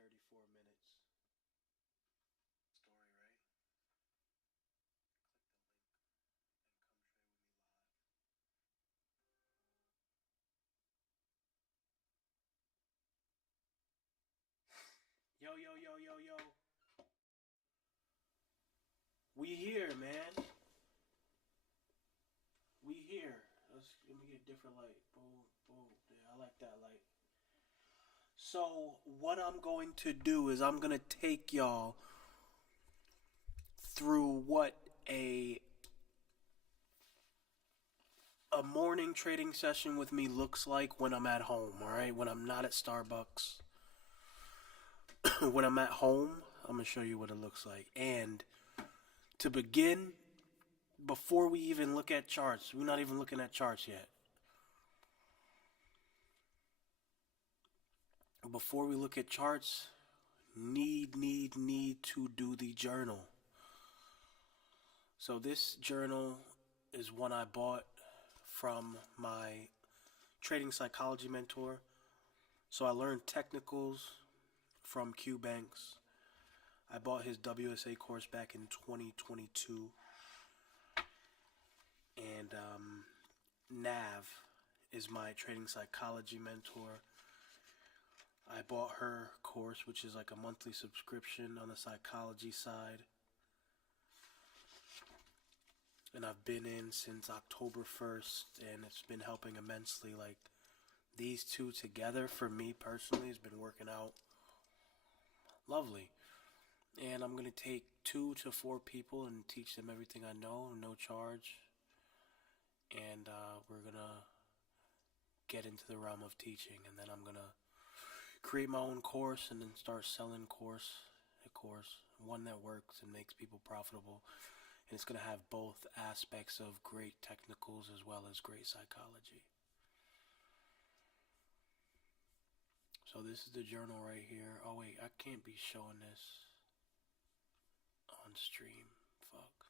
34 minutes. Story, right? Click the link and come trade with me live. Yo, yo, yo, yo, yo. We here, man. We here. Let me get a different light. Boom, boom. Yeah, I like that light. So, what I'm going to do is I'm going to take y'all through what a morning trading session with me looks like when I'm at home, alright? When I'm not at Starbucks. When I'm at home, I'm going to show you what it looks like. And to begin, before we even look at charts, we're not even looking at charts yet. Before we look at charts, need to do the journal. So this journal is one I bought from my trading psychology mentor. So I learned technicals from Q Banks. I bought his WSA course back in 2022. And Nav is my trading psychology mentor. I bought her course, which is like a monthly subscription on the psychology side. And I've been in since October 1st, and it's been helping immensely. Like, these two together, for me personally, has been working out lovely. And I'm going to take 2 to 4 people and teach them everything I know, no charge. And we're going to get into the realm of teaching. And then I'm going to create my own course and then start selling a course, one that works and makes people profitable. And it's going to have both aspects of great technicals as well as great psychology. So this is the journal right here. Oh wait, I can't be showing this on stream. Fuck.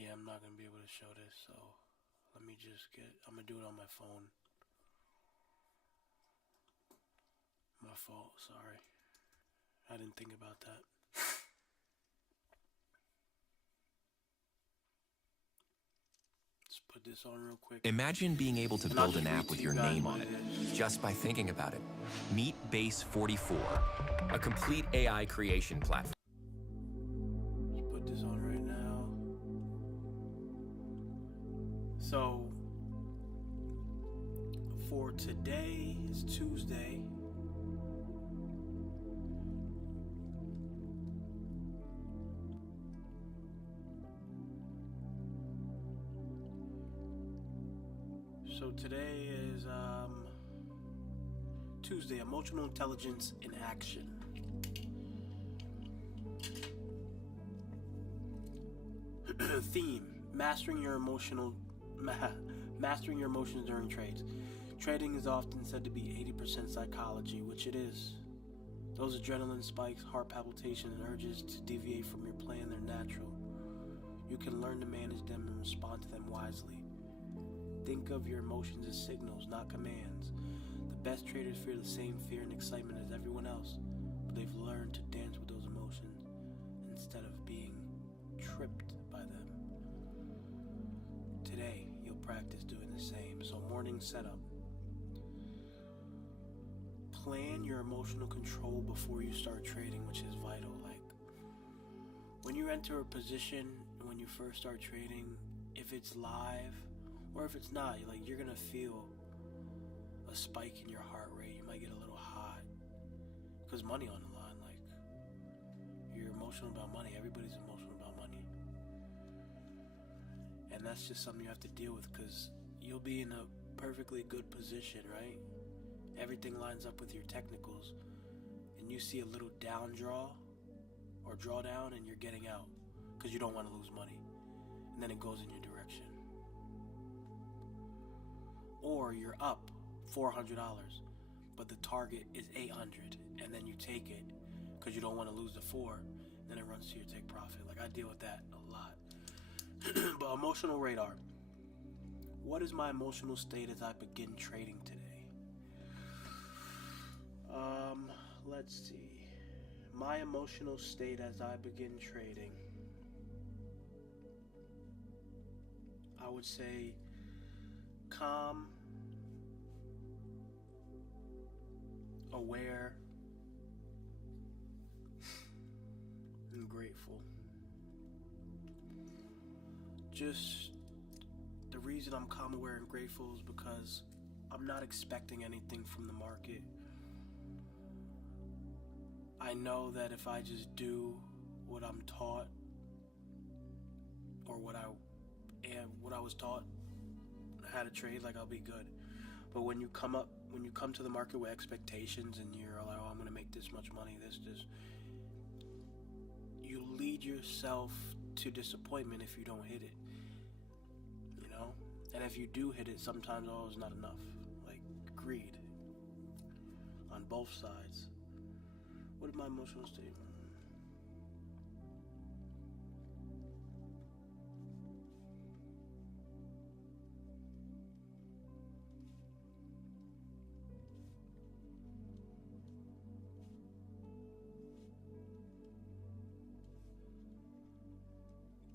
Yeah, I'm not going to be able to show this, so let me just I'm going to do it on my phone. My fault, sorry. I didn't think about that. Let's put this on real quick. Imagine being able to build an app with your name on it, just by thinking about it. Meet Base 44, a complete AI creation platform. Let's put this on right now. So, for today, it's Tuesday. So today is Tuesday, Emotional Intelligence in Action. Theme: mastering your emotions during trades. Trading is often said to be 80% psychology, which it is. Those adrenaline spikes, heart palpitation, and urges to deviate from your plan, they're natural. You can learn to manage them and respond to them wisely. Think of your emotions as signals, not commands. The best traders feel the same fear and excitement as everyone else, but they've learned to dance with those emotions instead of being tripped by them. Today, you'll practice doing the same. So, morning setup. Plan your emotional control before you start trading, which is vital. Like, when you enter a position, when you first start trading, if it's live, or if it's not, you're gonna feel a spike in your heart rate. You might get a little hot because money on the line. Like, you're emotional about money. Everybody's emotional about money, and that's just something you have to deal with because you'll be in a perfectly good position, right? Everything lines up with your technicals, and you see a little down draw or drawdown, and you're getting out because you don't want to lose money, and then it goes in your direction. Or you're up $400, but the target is $800, and then you take it because you don't want to lose the 4, and then it runs to your take profit. Like, I deal with that a lot. But emotional radar. What is my emotional state as I begin trading today? Let's see. My emotional state as I begin trading. I would say calm, aware, and grateful. Just the reason I'm calm, aware, and grateful is because I'm not expecting anything from the market. I know that if I just do what I'm taught, or what I was taught how to trade, like, I'll be good. But when you come to the market with expectations and you're like, oh, I'm gonna make this much money, this, you lead yourself to disappointment if you don't hit it. You know? And if you do hit it, sometimes, oh, it's not enough. Like, greed on both sides. What is my emotional state?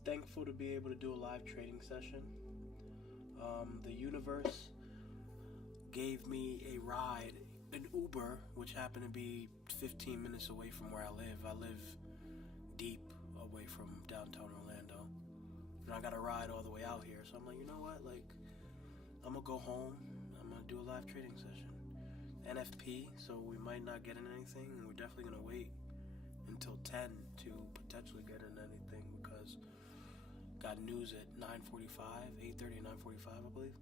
Thankful to be able to do a live trading session. The universe gave me a ride, an Uber, which happened to be 15 minutes away from where I live. I live deep away from downtown Orlando, and I got a ride all the way out here. So I'm like, you know what? Like, I'm gonna go home. I'm gonna do a live trading session. NFP, so we might not get in anything. We're definitely gonna wait until 10 to potentially get in anything because got news at 9:45, 8:30 and 9:45, I believe.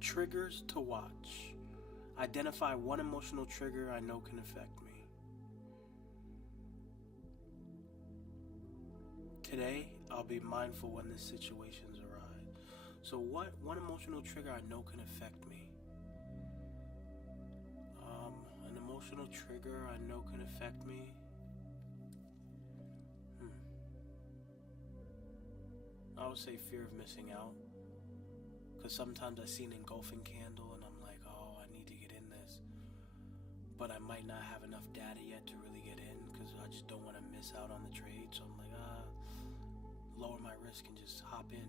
Triggers to watch. Identify one emotional trigger I know can affect me. Today, I'll be mindful when the situations arise. So one emotional trigger I know can affect me? An emotional trigger I know can affect me? I would say fear of missing out. Because sometimes I see an engulfing candle and I'm like, oh, I need to get in this. But I might not have enough data yet to really get in because I just don't want to miss out on the trade. So I'm like, lower my risk and just hop in.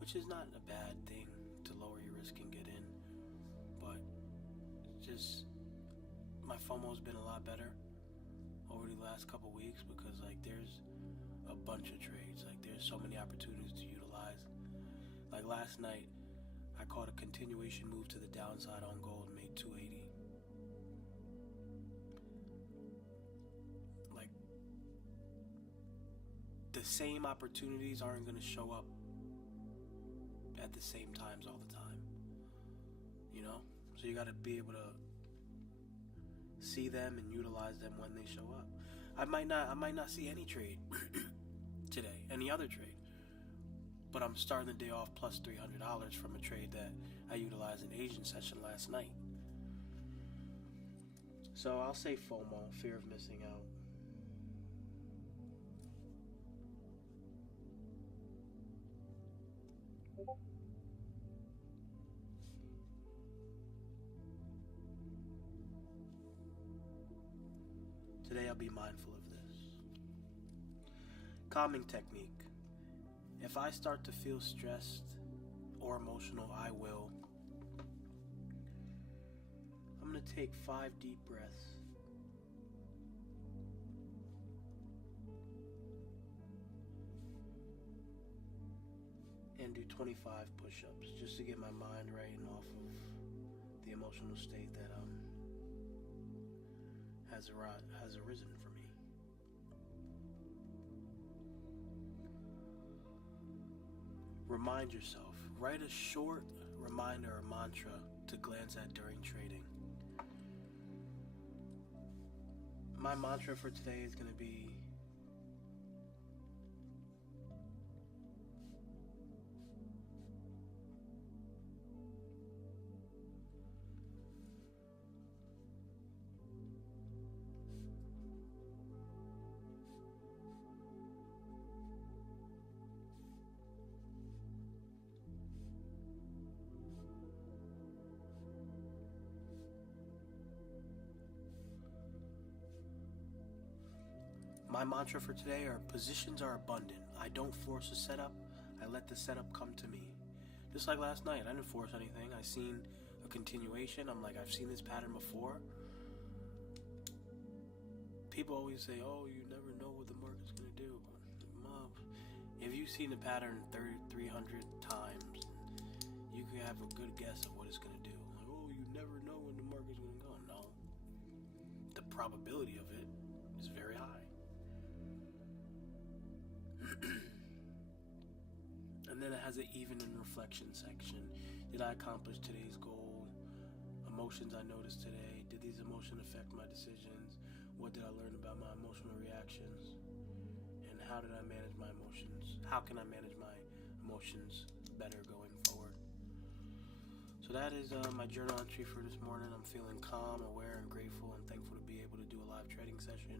Which is not a bad thing to lower your risk and get in. But just, my FOMO's been a lot better over the last couple weeks because, like, there's a bunch of trades. Like, there's so many opportunities to utilize. Like, last night I caught a continuation move to the downside on gold and made 280. Like, the same opportunities aren't going to show up at the same times all the time, you know? So you got to be able to see them and utilize them when they show up. I might not see any trade today, any other trade, but I'm starting the day off plus $300 from a trade that I utilized in Asian session last night. So I'll say FOMO, fear of missing out. Today I'll be mindful of this. Calming technique. If I start to feel stressed or emotional, I will. I'm going to take 5 deep breaths. And do 25 push-ups just to get my mind right and off of the emotional state that has arisen for me. Remind yourself. Write a short reminder or mantra to glance at during trading. My mantra for today is going to be My mantra for today are positions are abundant. I don't force a setup. I let the setup come to me. Just like last night, I didn't force anything. I seen a continuation. I'm like, I've seen this pattern before. People always say, oh, you never know what the market's going to do. Mom, if you've seen the pattern 300 times, you can have a good guess of what it's going to do. Like, oh, you never know when the market's going to go. No. The probability of it is very high. And then it has an even and reflection section. Did I accomplish today's goal? Emotions I noticed today. Did these emotions affect my decisions? What did I learn about my emotional reactions? And how did I manage my emotions? How can I manage my emotions better going forward? So that is my journal entry for this morning. I'm feeling calm, aware, and grateful, and thankful to be able to do a live trading session.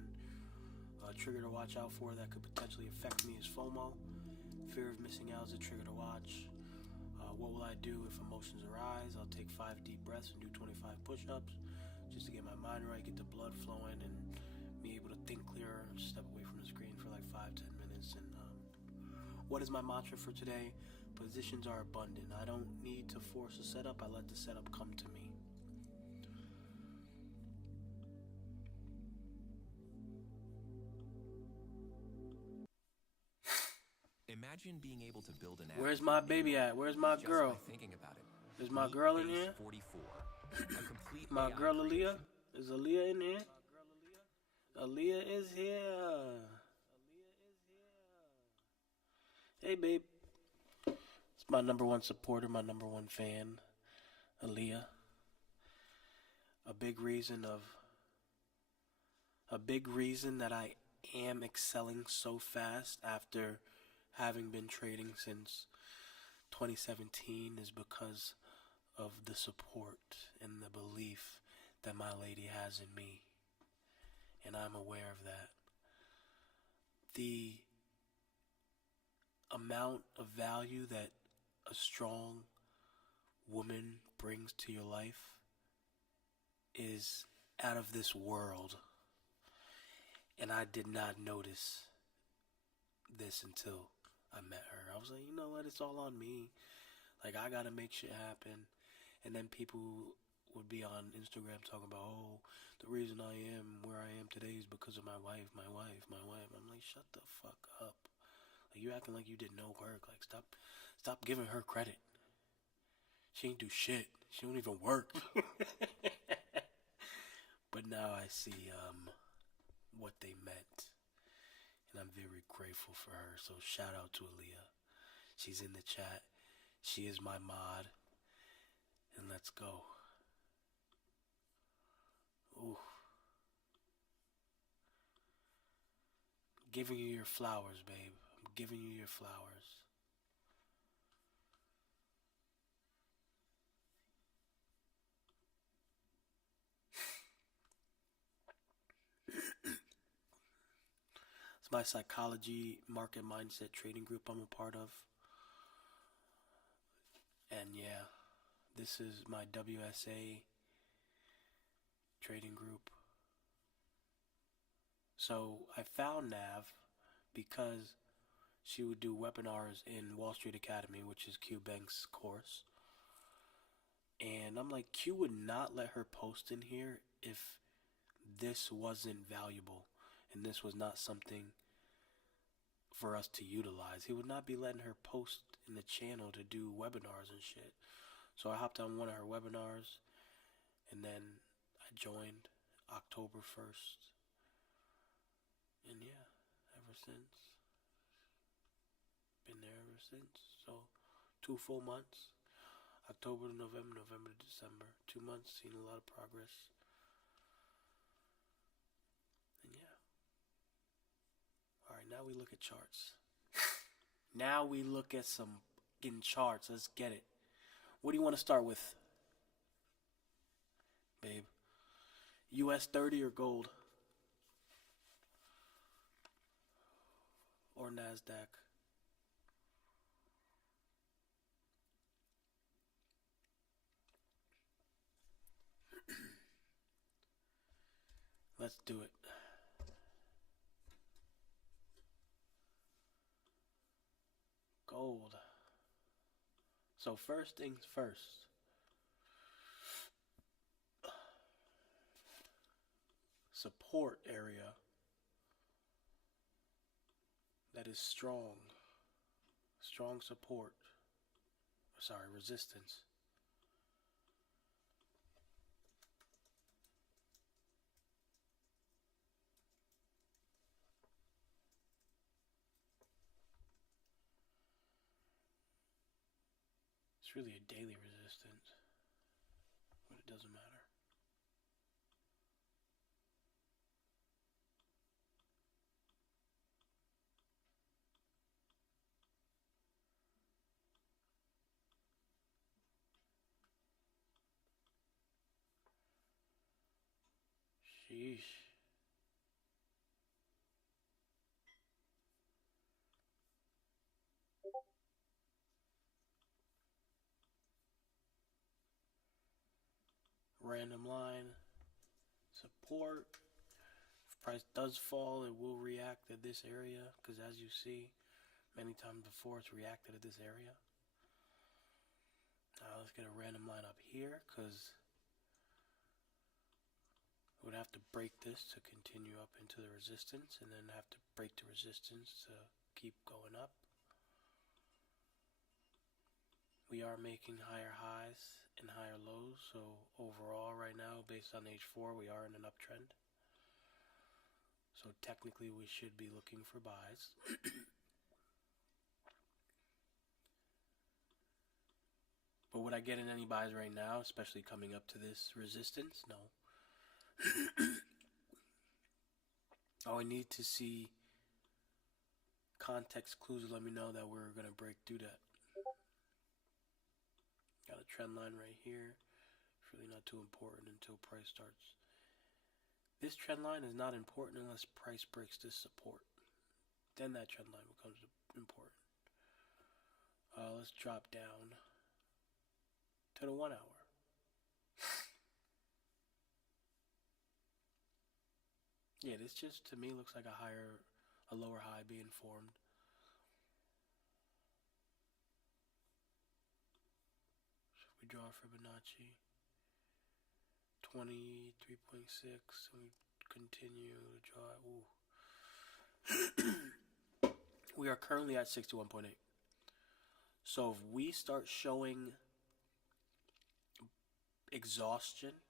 Trigger to watch out for that could potentially affect me is FOMO. Fear of missing out is a trigger to watch. What will I do if emotions arise? I'll take 5 deep breaths and do 25 push-ups just to get my mind right, get the blood flowing, and be able to think clearer. Step away from the screen for like 5-10 minutes. And what is my mantra for today? Positions are abundant. I don't need to force a setup. I let the setup come to me. Imagine being able to build an app. Where's my baby at? Where's my girl? Just by thinking about it. Is my girl in here? 44. A complete My AI girl Aaliyah? creation. Is Aaliyah in here? Aaliyah is here. Hey, babe. It's my number one supporter, my number one fan, Aaliyah. A big reason that I am excelling so fast after having been trading since 2017 is because of the support and the belief that my lady has in me. And I'm aware of that. The amount of value that a strong woman brings to your life is out of this world. And I did not notice this until I met her. I was like, you know what? It's all on me. Like, I gotta make shit happen. And then people would be on Instagram talking about, oh, the reason I am where I am today is because of my wife. I'm like, shut the fuck up. Like, you acting like you did no work. Like, stop giving her credit. She ain't do shit. She don't even work. But now I see what they meant. And I'm very grateful for her. So shout out to Aaliyah. She's in the chat. She is my mod. And let's go. Ooh. Giving you your flowers, babe. I'm giving you your flowers. It's my psychology market mindset trading group I'm a part of. And yeah, this is my WSA trading group. So I found Nav because she would do webinars in Wall Street Academy, which is Q Bank's course. And I'm like, Q would not let her post in here if this wasn't valuable and this was not something for us to utilize. He would not be letting her post in the channel to do webinars and shit. So I hopped on one of her webinars, and then I joined October 1st. And yeah, ever since. Been there ever since. So 2 full months. October to November, November to December. 2 months, seen a lot of progress. And yeah. Alright, now we look at charts. Now we look at some fucking charts. Let's get it. What do you want to start with, babe? US 30 or gold? Or NASDAQ? Let's do it. hold. So first things first. Support area that is strong. Strong support. Sorry, resistance. It's really a daily resistance, but it doesn't matter. Sheesh. Random line. Support. If price does fall, it will react at this area, because as you see, many times before it's reacted at this area. Now let's get a random line up here, because we would have to break this to continue up into the resistance, and then have to break the resistance to keep going up. We are making higher highs and higher lows, so overall right now, based on H4, we are in an uptrend. So technically we should be looking for buys. But would I get in any buys right now, especially coming up to this resistance? No. I need to see context clues to let me know that we're going to break through that. Got a trend line right here. It's really not too important until price starts. This trend line is not important unless price breaks this support. Then that trend line becomes important. Let's drop down to the 1 hour. Yeah, this just to me looks like a lower high being formed. So if we draw Fibonacci 23.6 and we continue to draw. Ooh. We are currently at 61.8. So if we start showing exhaustion,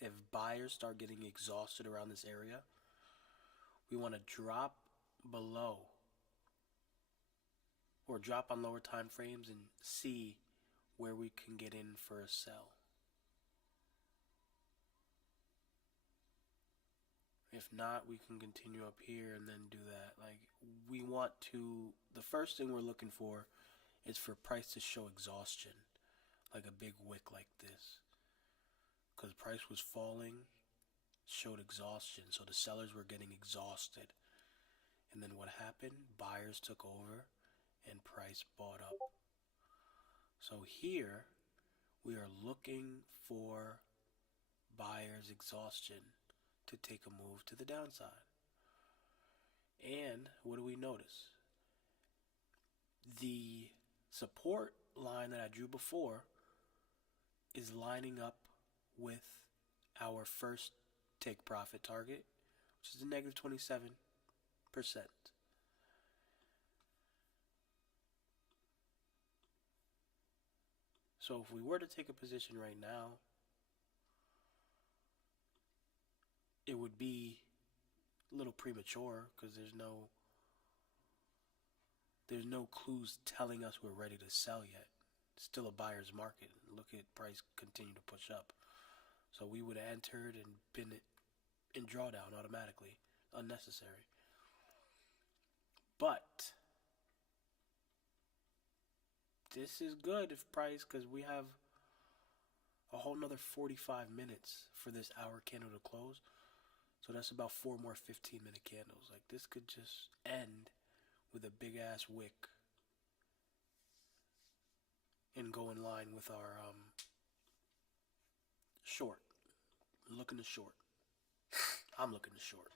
if buyers start getting exhausted around this area, we want to drop below or drop on lower time frames and see where we can get in for a sell. If not, we can continue up here and then do that. Like, we want to, the first thing we're looking for is for price to show exhaustion, like a big wick like this. Because price was falling, showed exhaustion, so the sellers were getting exhausted. And then what happened? Buyers took over and price bought up. So here we are looking for buyers' exhaustion to take a move to the downside. And what do we notice? The support line that I drew before is lining up with our first take profit target, which is a negative 27%. So if we were to take a position right now, it would be a little premature because there's no clues telling us we're ready to sell yet. It's still a buyer's market. Look at price continue to push up. So we would have entered and been in drawdown automatically. Unnecessary. But this is good if price, because we have a whole nother 45 minutes for this hour candle to close. So that's about 4 more 15-minute candles. Like, this could just end with a big ass wick and go in line with our short. Looking to short. I'm looking to short.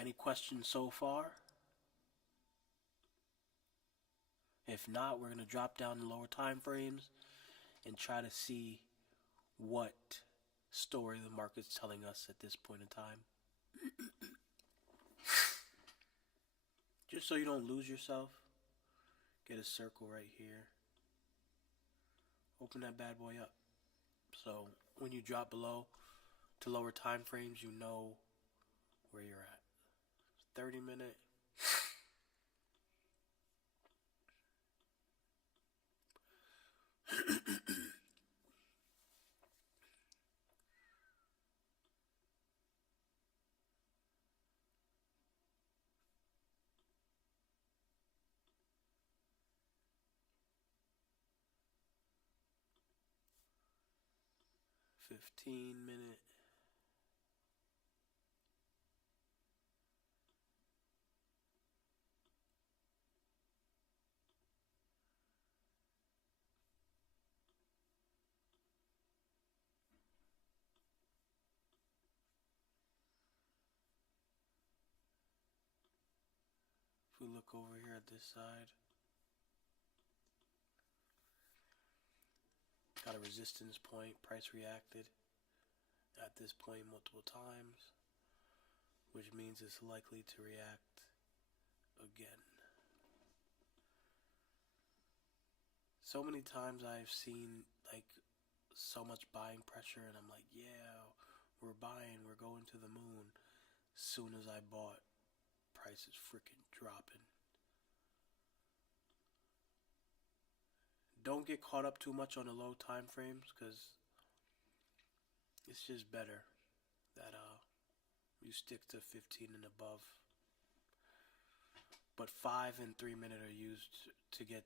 Any questions so far? If not, we're going to drop down the lower time frames and try to see what story the market's telling us at this point in time. Just so you don't lose yourself, get a circle right here. Open that bad boy up. So when you drop below to lower time frames, you know where you're at. 30-minute. $15-minute. If we look over here at this side, got a resistance point, price reacted at this point multiple times, which means it's likely to react again. So many times I've seen like so much buying pressure and I'm like, yeah, we're buying, we're going to the moon. Soon as I bought, price is freaking dropping. Don't get caught up too much on the low time frames because it's just better that you stick to 15 and above. But 5 and 3 minute are used to get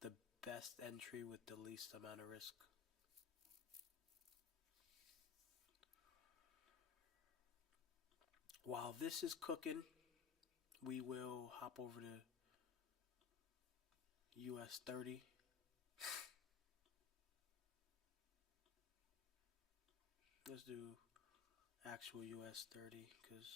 the best entry with the least amount of risk. While this is cooking, we will hop over to US 30. Let's do actual US 30 because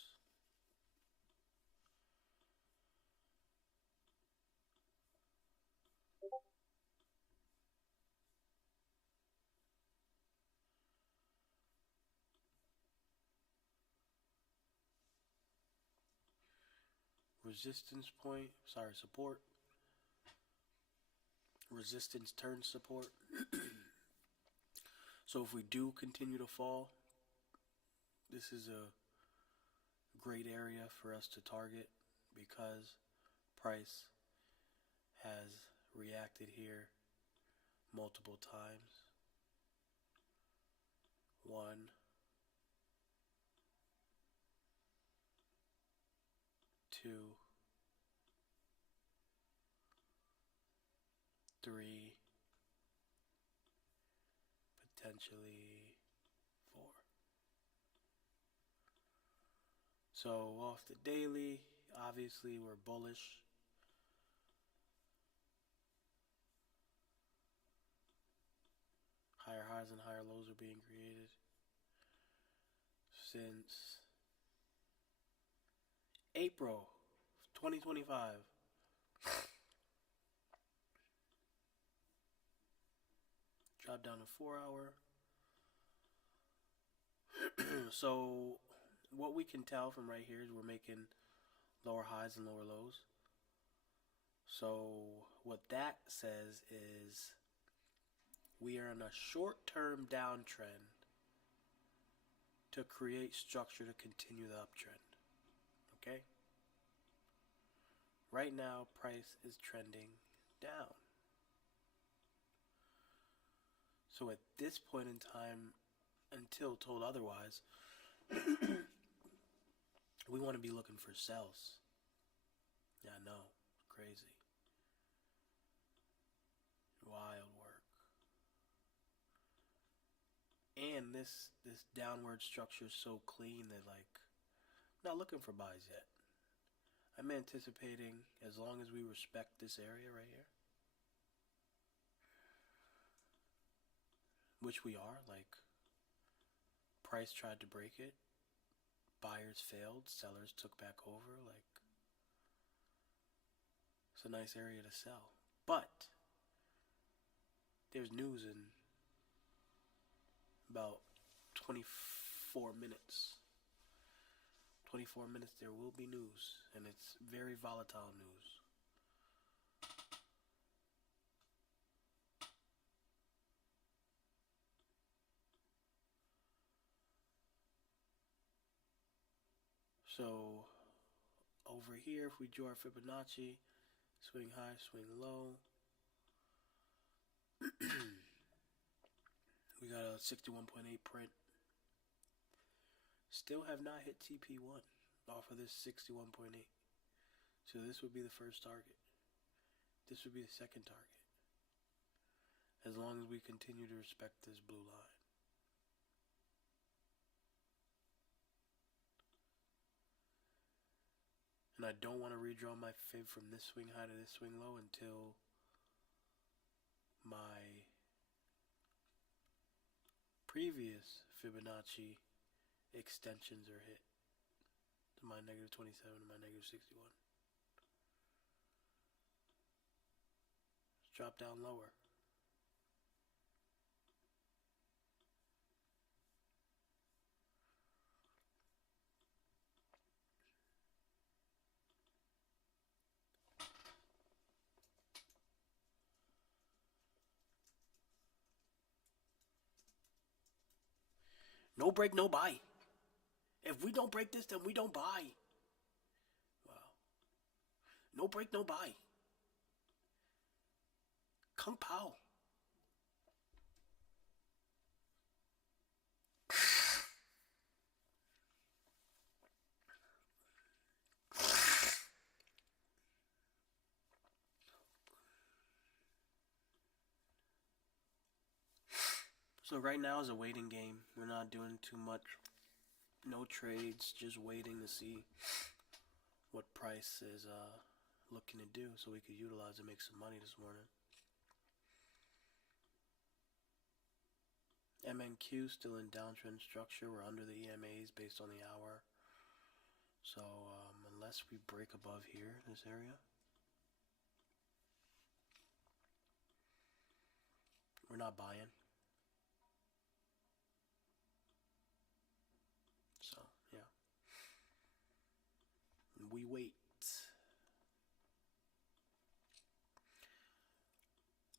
support. Resistance turns support. So if we do continue to fall, this is a great area for us to target because price has reacted here multiple times. 1, 2, 3, potentially 4. So off the daily, obviously we're bullish. Higher highs and higher lows are being created since April 2025. Drop down to 4-hour. So what we can tell from right here is we're making lower highs and lower lows. So what that says is we are in a short-term downtrend to create structure to continue the uptrend. Okay? Right now, price is trending down. So at this point in time, until told otherwise, we want to be looking for sells. Yeah, I know. Crazy. Wild work. And this downward structure is so clean that, like, I'm not looking for buys yet. I'm anticipating, as long as we respect this area right here, which we are, like, price tried to break it, buyers failed, sellers took back over. Like, it's a nice area to sell. But there's news in about 24 minutes. 24 minutes, there will be news, and it's very volatile news. So, over here, if we draw our Fibonacci, swing high, swing low, we got a 61.8 print. Still have not hit TP1 off of this 61.8. So this would be the first target. This would be the second target. As long as we continue to respect this blue line. And I don't want to redraw my fib from this swing high to this swing low until my previous Fibonacci extensions are hit. To my negative 27 and my negative 61. Let's drop down lower. No break, no buy. If we don't break this, then we don't buy. Wow. No break, no buy. Kung Pao. So right now is a waiting game. We're not doing too much. No trades, just waiting to see what price is looking to do so we could utilize and make some money this morning. MNQ still in downtrend structure. We're under the EMAs based on the hour. So unless we break above here, this area, we're not buying. So, yeah. We wait.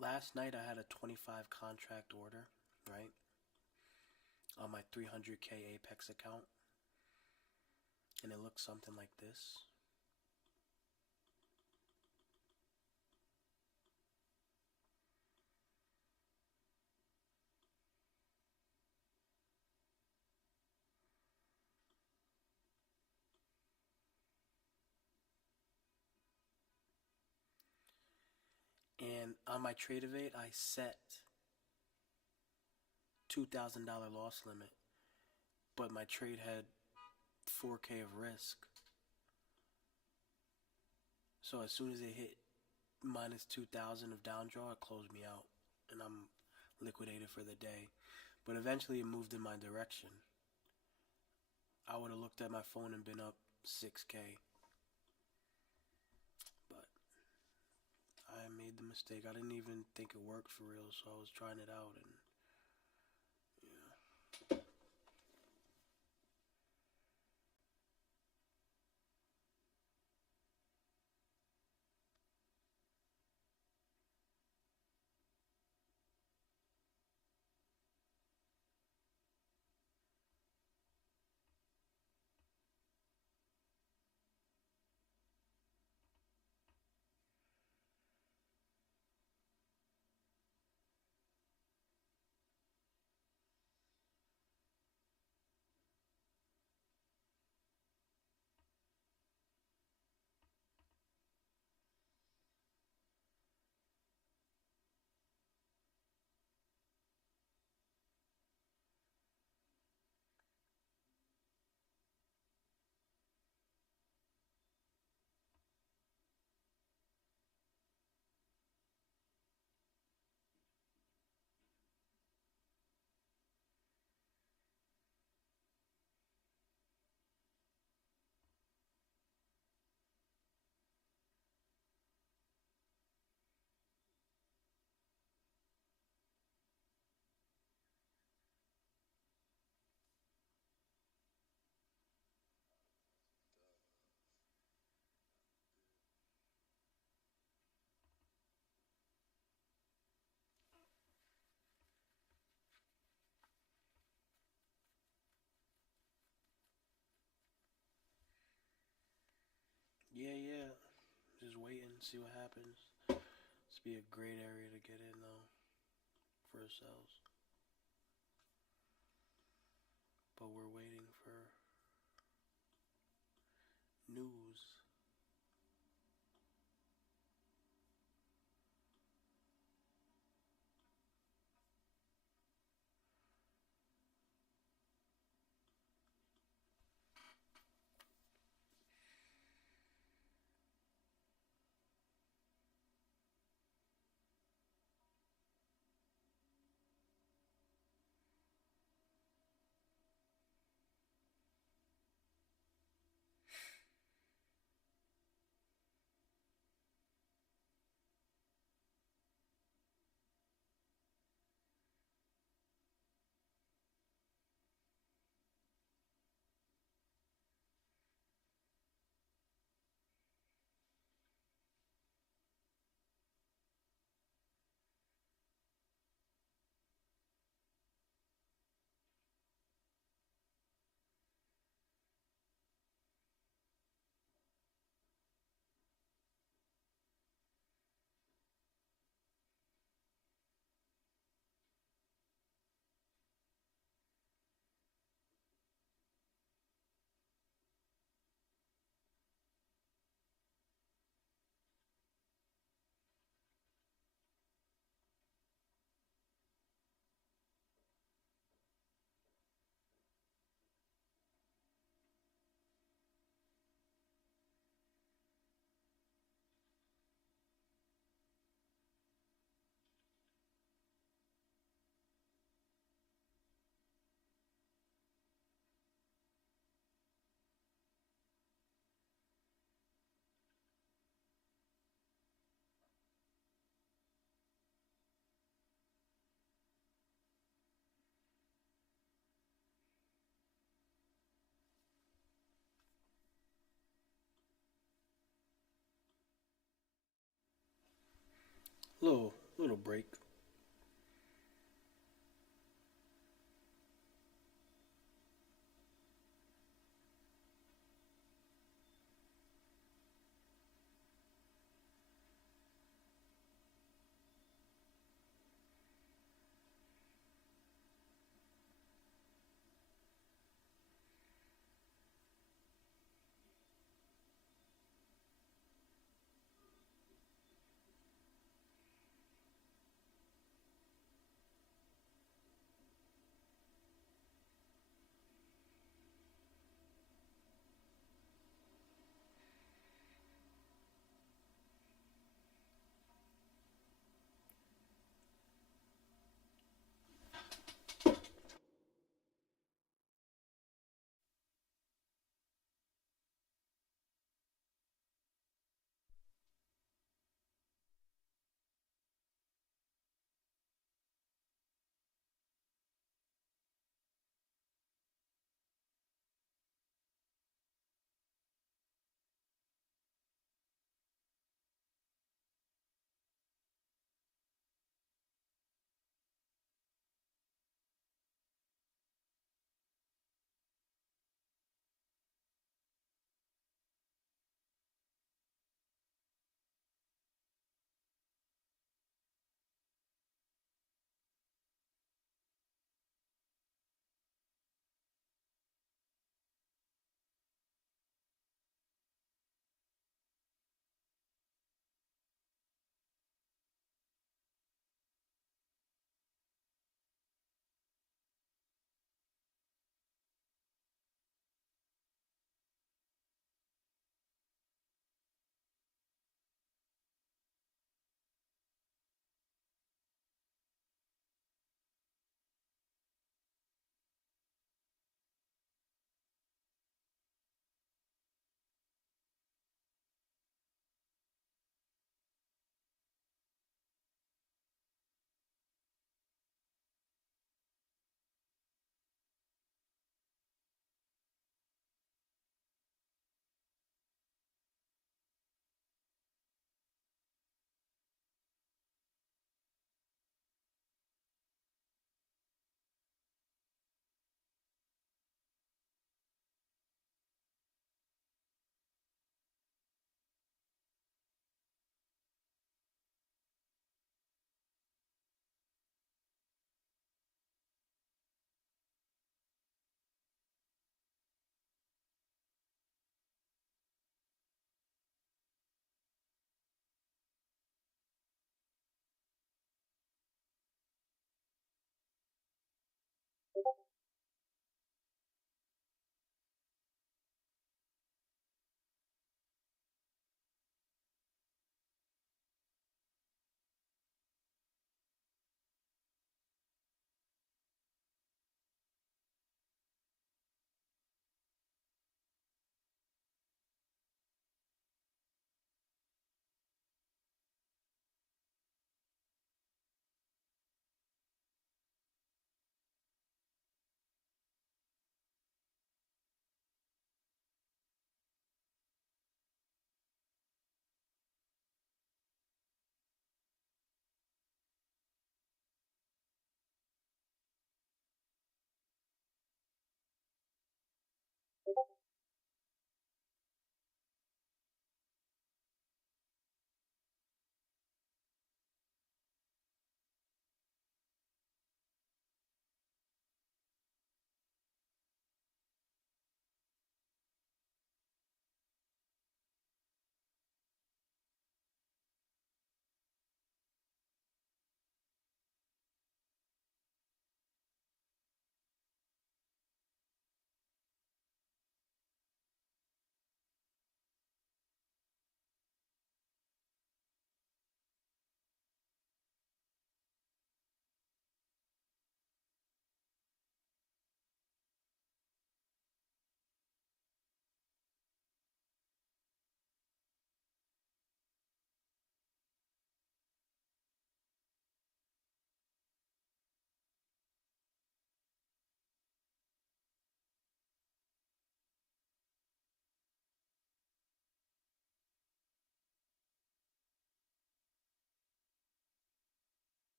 Last night I had a 25 contract order, right? On my 300K Apex account. And it looks something like this. And on my Trade Evade, I set $2,000 loss limit, but my trade had 4K of risk. So as soon as it hit minus 2,000 of down draw, it closed me out, and I'm liquidated for the day. But eventually it moved in my direction. I would have looked at my phone and been up 6K. But I made the mistake. I didn't even think it worked for real, so I was trying it out, and yeah. see what happens. This be a great area to get in though for ourselves. But we're waiting for news. Little break.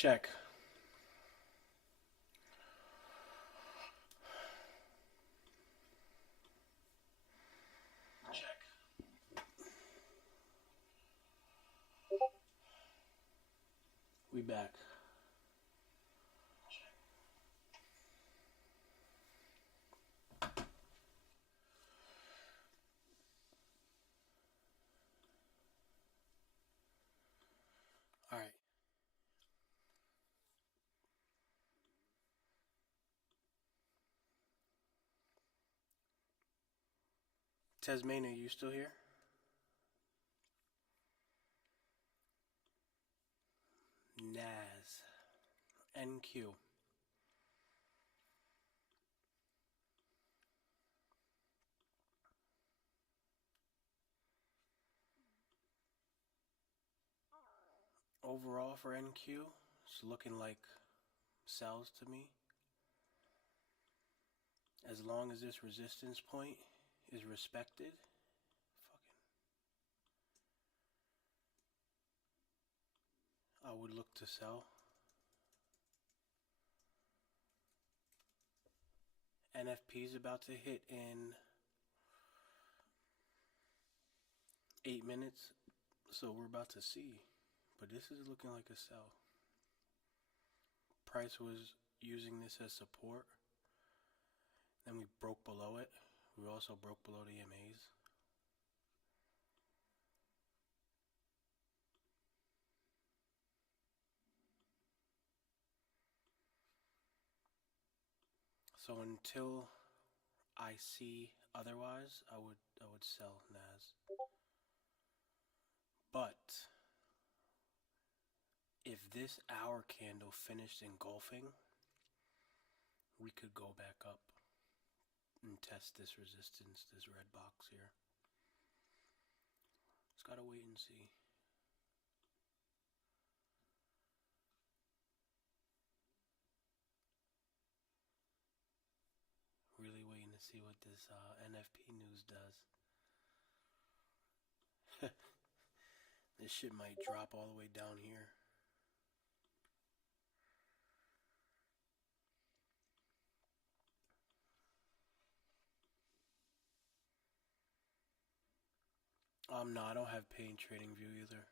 Check. Check. We back. All right. Tasmania, you still here? Naz. NQ. Overall for NQ, it's looking like sells to me. As long as this resistance point is respected, I would look to sell. NFP is about to hit in 8 minutes, so we're about to see. But this is looking like a sell. Price was using this as support. Then we broke below it. We also broke below the EMAs. So until I see otherwise, I would sell NAS. But if this hour candle finished engulfing, we could go back up and test this resistance, this red box here. Just gotta wait and see. Really waiting to see what this NFP news does. This shit might drop all the way down here. No, I don't have pain trading view either.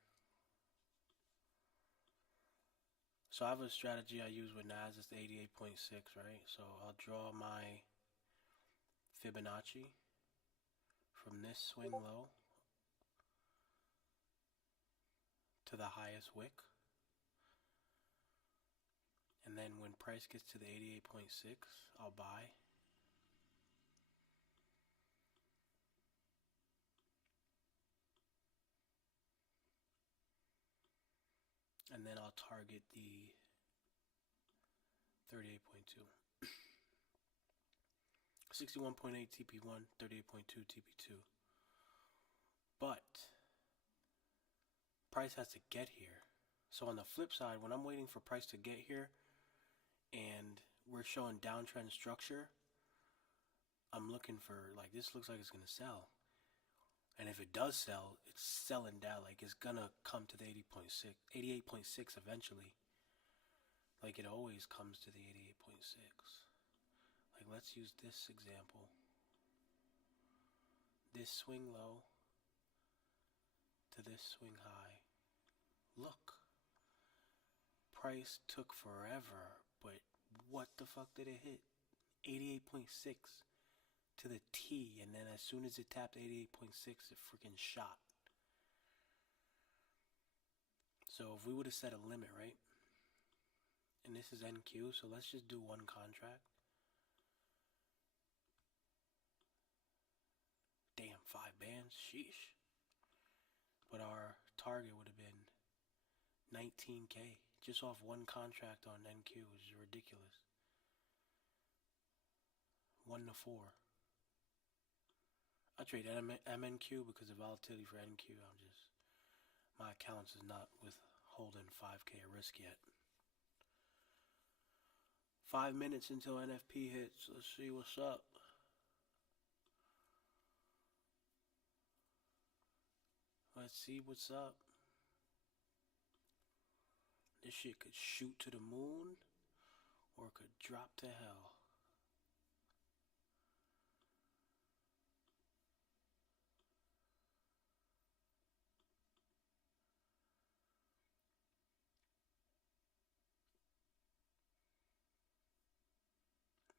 So I have a strategy I use with NAS, it's the 88.6, right? So I'll draw my Fibonacci from this swing low to the highest wick. And then when price gets to the 88.6, I'll buy. And then I'll target the 38.2. 61.8 TP1, 38.2 TP2. But price has to get here. So on the flip side, when I'm waiting for price to get here and we're showing downtrend structure, I'm looking for, like, this looks like it's going to sell. And if it does sell, it's selling down. Like, it's going to come to the 88.6 eventually. Like, it always comes to the 88.6. Like, let's use this example. This swing low to this swing high. Look. Price took forever, but what the fuck did it hit? 88.6 to the T, and then as soon as it tapped 88.6, it freaking shot. So if we would have set a limit, right? And this is NQ, so let's just do one contract. Damn, 5 bands, sheesh. But our target would have been 19K just off one contract on NQ, which is ridiculous. 1 to 4. I trade MNQ because of volatility for NQ. My accounts is not withholding 5K of risk yet. 5 minutes until NFP hits. Let's see what's up. Let's see what's up. This shit could shoot to the moon or it could drop to hell.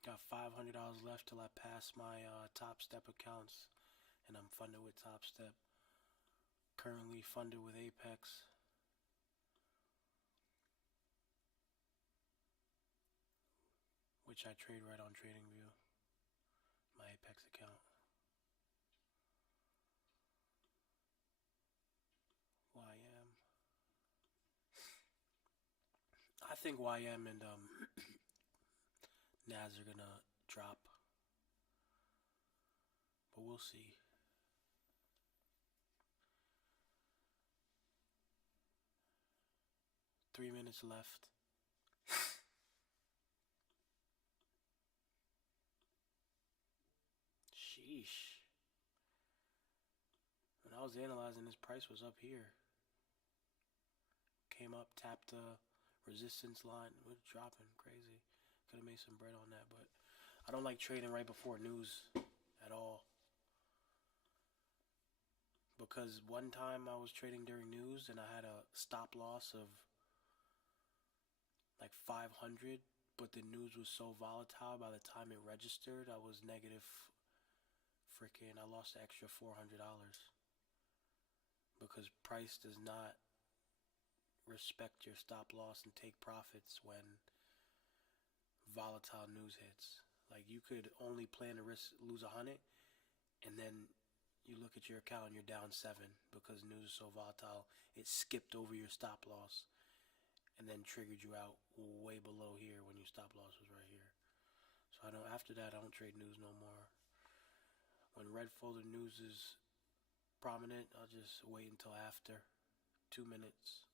Got $500 left till I pass my Top Step accounts, and I'm funded with Top Step. Currently funded with Apex. Which I trade right on TradingView. My Apex account. YM. I think YM and Naz are gonna drop. But we'll see. Three minutes left. Sheesh. When I was analyzing, this price was up here. Came up, tapped the resistance line. It was dropping crazy. Could have made some bread on that, but I don't like trading right before news at all. Because one time I was trading during news and I had a stop loss of like 500, but the news was so volatile by the time it registered, I was negative freaking, I lost the extra $400 because price does not respect your stop loss and take profits when volatile news hits. Like you could only plan to lose 100, and then you look at your account and you're down 7 because news is so volatile. It skipped over your stop loss and then triggered you out way below here when your stop loss was right here. So I don't. After that, I don't trade news no more. When red folder news is prominent, I'll just wait until after 2 minutes.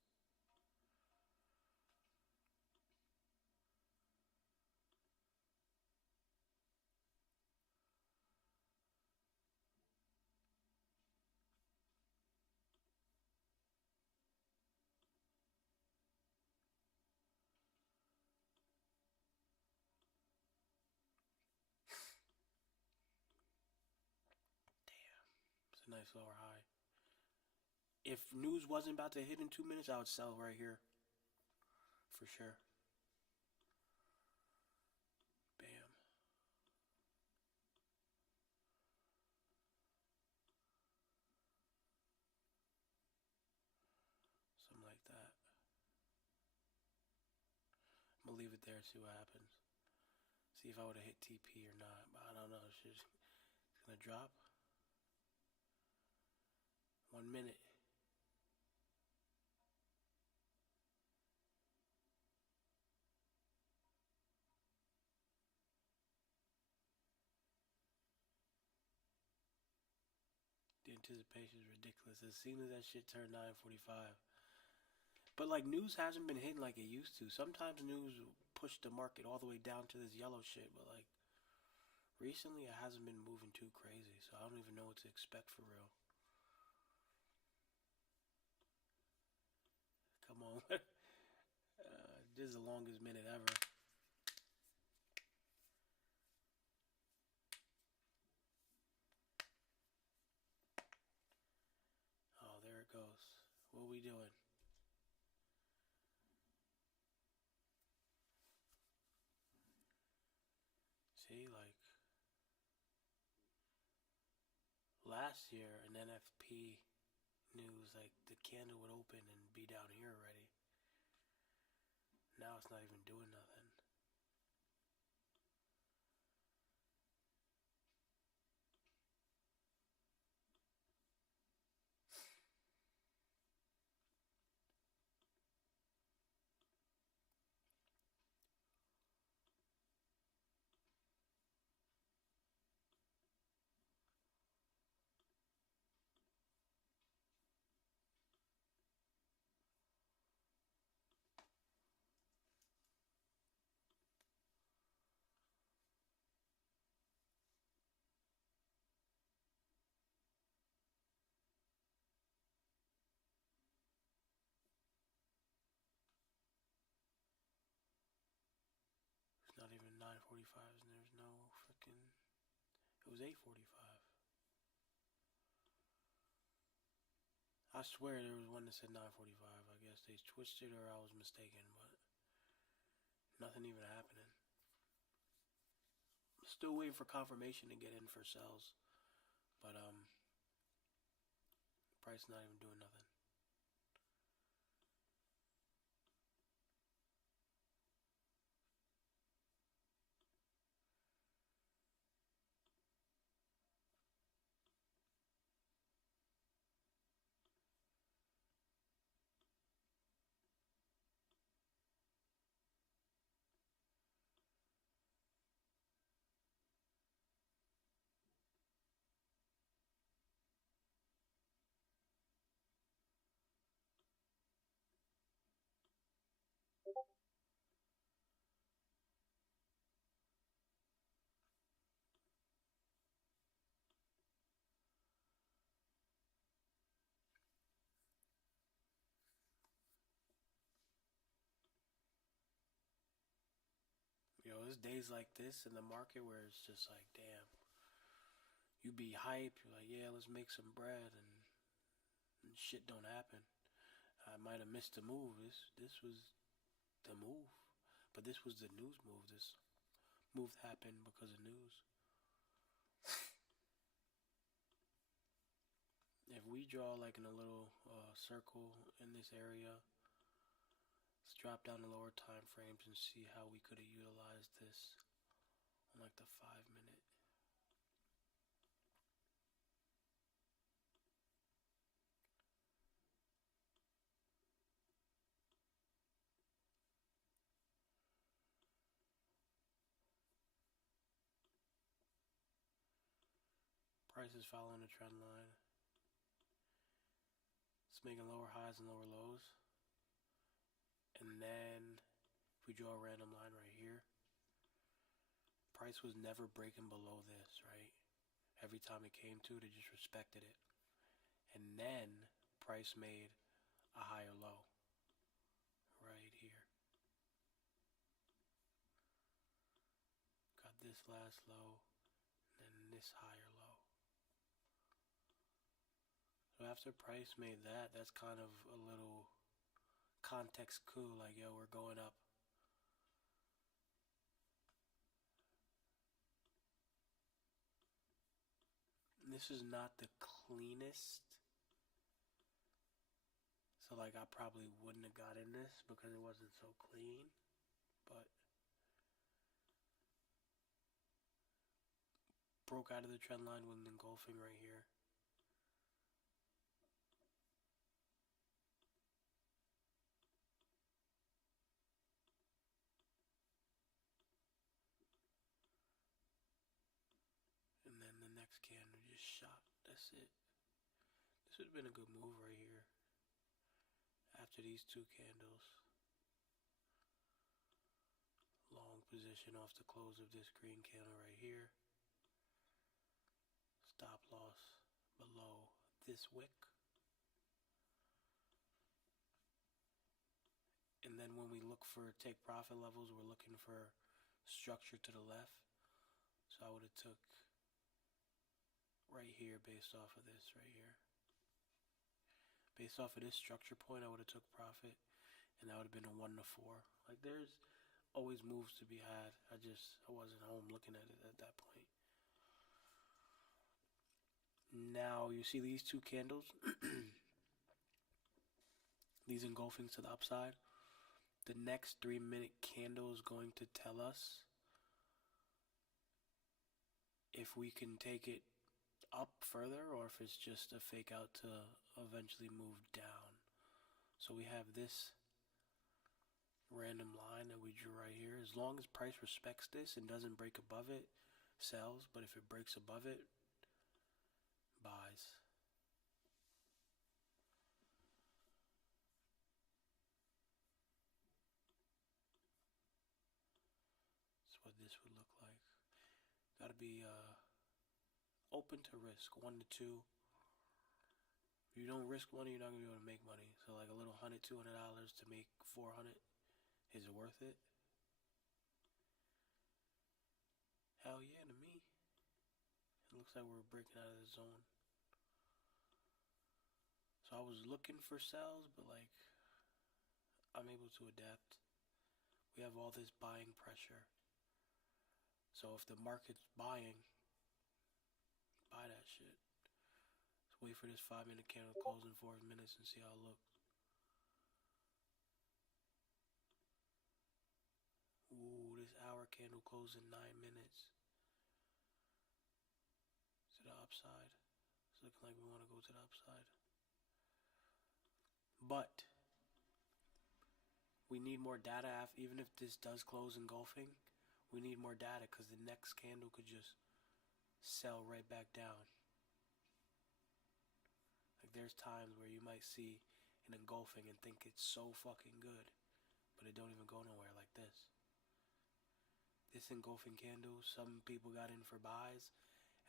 It's a nice lower high. If news wasn't about to hit in 2 minutes, I would sell right here. For sure. Bam. Something like that. I'm going to leave it there and see what happens. See if I would have hit TP or not. But I don't know. It's just going to drop. 1 minute. The anticipation is ridiculous. As soon as that shit turned 9:45. But like news hasn't been hitting like it used to. Sometimes news push the market all the way down to this yellow shit, but like recently it hasn't been moving too crazy, so I don't even know what to expect for real. Come on. This is the longest minute ever. Oh, there it goes. What are we doing? See, like last year in NFP news, like the candle would open and be down here already. Now it's not even doing nothing. 9:45, and there's no freaking. It was 8:45. I swear there was one that said 9:45. I guess they switched it or I was mistaken, but nothing even happening. Still waiting for confirmation to get in for sales, but price not even doing nothing. There's days like this in the market where it's just like, damn, you be hype, you're like, yeah, let's make some bread, and shit don't happen. I might have missed the move. This was the move, but this was the news move. This move happened because of news. If we draw like in a little circle in this area, let's drop down the lower time frames and see how we could have utilized this on like the 5 minute. Price is following the trend line. It's making lower highs and lower lows. And then if we draw a random line right here, price was never breaking below this, right? Every time it came to, they just respected it. And then price made a higher low right here. Got this last low, and then this higher low. So after price made that, that's kind of a little context clue, like, yo, we're going up. This is not the cleanest. So like I probably wouldn't have got in this because it wasn't so clean. But broke out of the trend line with an engulfing right here. And then the next candle just shot. That's it. This would have been a good move right here. After these two candles. Long position off the close of this green candle right here. Stop loss below this wick. And then when we look for take profit levels, we're looking for structure to the left. So I would have took right here based off of this right here. Based off of this structure point, I would have took profit, and that would have been a 1 to 4. Like there's always moves to be had. I wasn't home looking at it at that point. Now you see these two candles, these engulfings to the upside. The next 3-minute candle is going to tell us if we can take it up further or if it's just a fake out to eventually move down. So we have this random line that we drew right here. As long as price respects this and doesn't break above it, sells. But if it breaks above it, buys. That's what this would look like. Gotta be open to risk. 1 to 2. If you don't risk money, you're not gonna be able to make money. So like a little $100, $200 to make 400, is it worth it? looks like we're breaking out of the zone. So I was looking for sells, but like I'm able to adapt. We have all this buying pressure. So if the market's buying, buy that shit. Let's wait for this 5-minute candle to close in 4 minutes and see how it looks. Ooh, this hour candle closed in 9 minutes. To the upside. It's looking like we want to go to the upside. But we need more data. Even if this does close engulfing, we need more data because the next candle could just sell right back down. Like there's times where you might see an engulfing and think it's so fucking good, but it don't even go nowhere like this. This engulfing candle, some people got in for buys,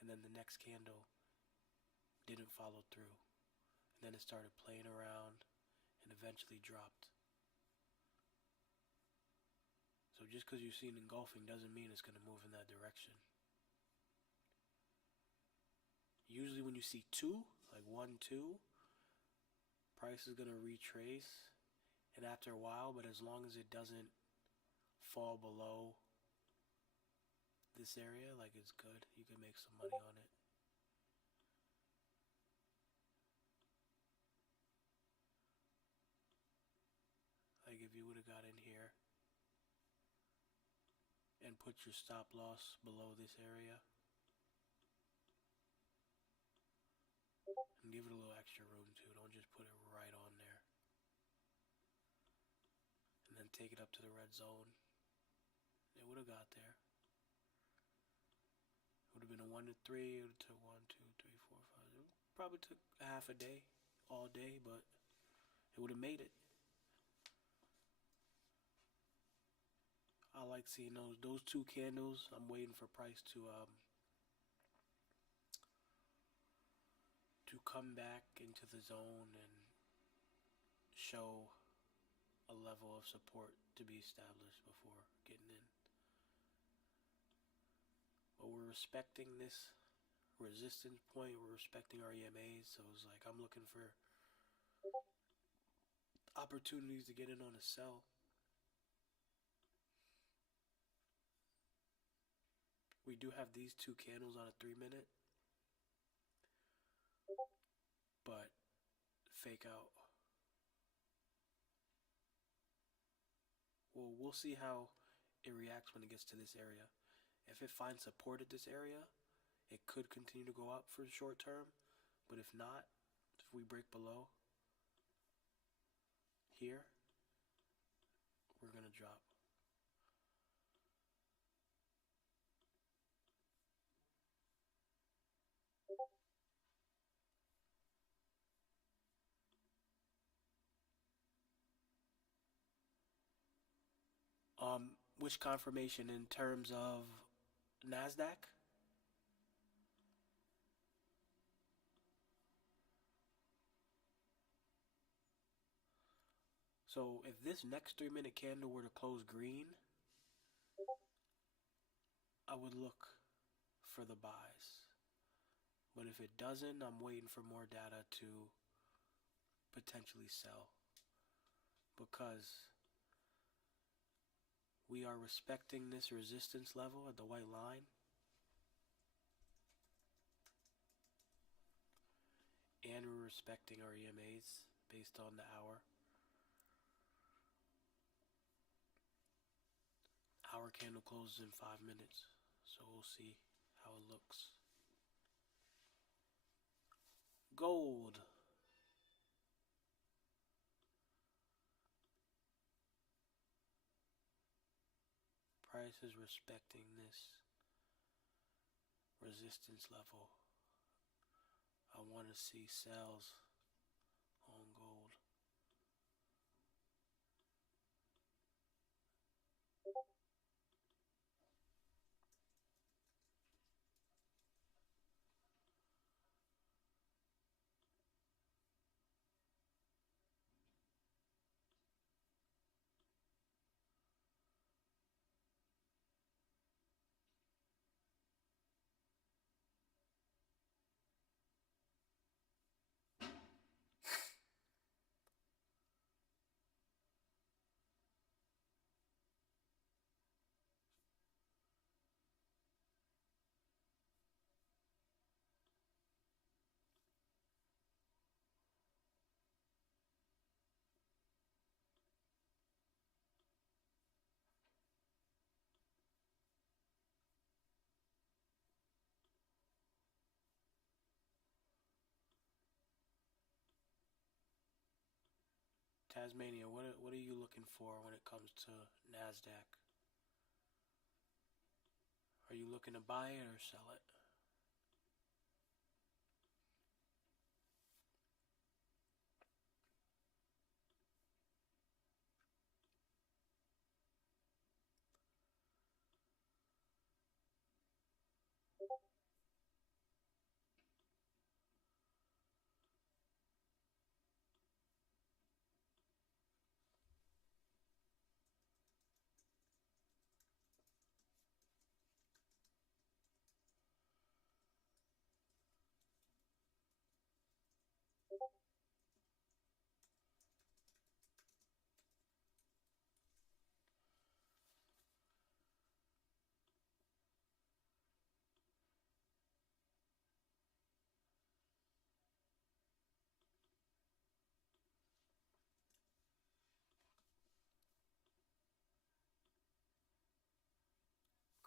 and then the next candle didn't follow through. And then it started playing around and eventually dropped. So just because you've seen engulfing doesn't mean it's going to move in that direction. Usually when you see two, like 1, 2, price is going to retrace, and after a while, but as long as it doesn't fall below this area, like it's good, you can make some money on it. Like if you would have got in here and put your stop loss below this area and give it a little extra room too, don't just put it right on there. And then take it up to the red zone. It would have got there. It would have been a 1 to 3, it would have took 1, 2, 3, 4, 5. It probably took a half a day, all day, but it would have made it. I like seeing those two candles. I'm waiting for price to come back into the zone and show a level of support to be established before getting in. But we're respecting this resistance point. We're respecting our EMAs. So it's like I'm looking for opportunities to get in on a sell. We do have these two candles on a 3-minute, but fake out. Well, we'll see how it reacts when it gets to this area. If it finds support at this area, it could continue to go up for the short term. But if not, if we break below here, we're going to drop. Which confirmation in terms of NASDAQ? So if this next 3-minute candle were to close green, I would look for the buys. But if it doesn't, I'm waiting for more data to potentially sell. Because we are respecting this resistance level at the white line. And we're respecting our EMAs based on the hour. Hour candle closes in 5 minutes. So we'll see how it looks. Gold. Price is respecting this resistance level. I want to see sells on gold. Tasmania, what are you looking for when it comes to Nasdaq? Are you looking to buy it or sell it?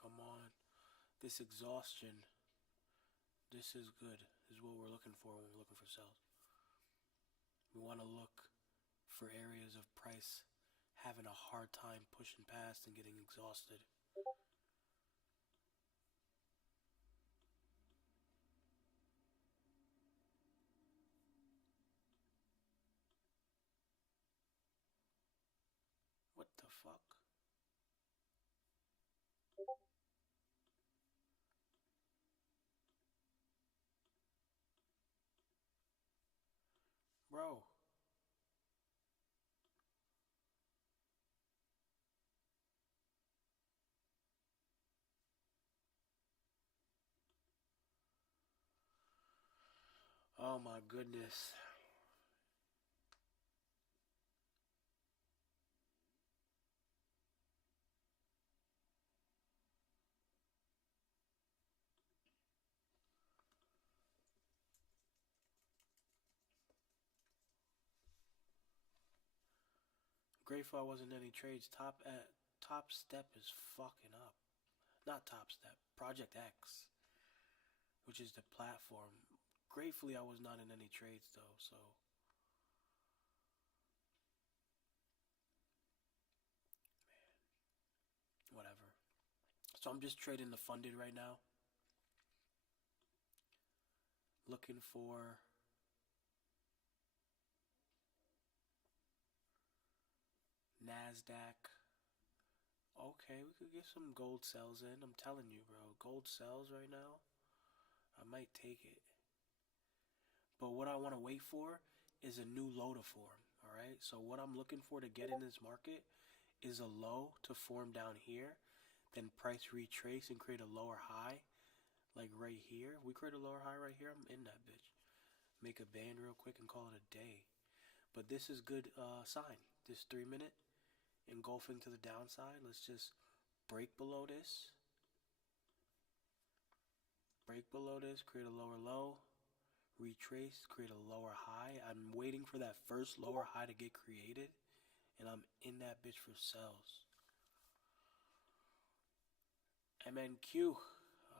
Come on. This exhaustion. This is good. This is what we're looking for when we're looking for sales. We want to look for areas of price having a hard time pushing past and getting exhausted. What the fuck? Bro. Oh my goodness. Grateful I wasn't in any trades. Top Step is fucking up. Not Top Step. Project X, which is the platform. Gratefully I was not in any trades though, so whatever. So I'm just trading the funded right now. Looking for Nasdaq. Okay, we could get some gold sells in. I'm telling you, bro. Gold sells right now. I might take it. But what I want to wait for is a new low to form. Alright? So what I'm looking for to get in this market is a low to form down here. Then price retrace and create a lower high. Like right here. We create a lower high right here. I'm in that bitch. Make a band real quick and call it a day. But this is good sign. This 3 minute engulfing to the downside. Let's just break below this. Break below this. Create a lower low. Retrace. Create a lower high. I'm waiting for that first lower high to get created. And I'm in that bitch for sells. MNQ.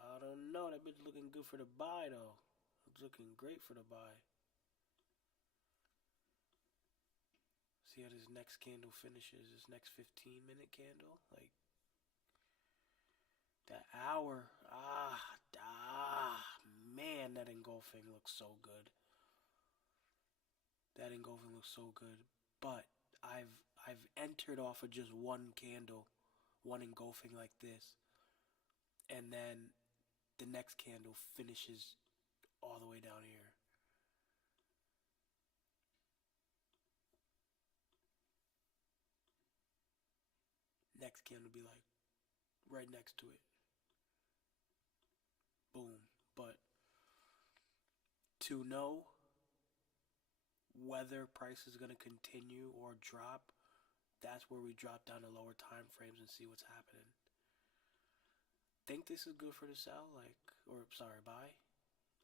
I don't know. That bitch looking good for the buy though. It's looking great for the buy. See how this next candle finishes. This next 15-minute candle. Like. That hour. Man, that engulfing looks so good. That engulfing looks so good. But I've entered off of just one candle, one engulfing like this. And then the next candle finishes all the way down here. Next candle be like right next to it. Boom. But to know whether price is going to continue or drop, that's where we drop down to lower time frames and see what's happening. Think this is good for the sell, buy.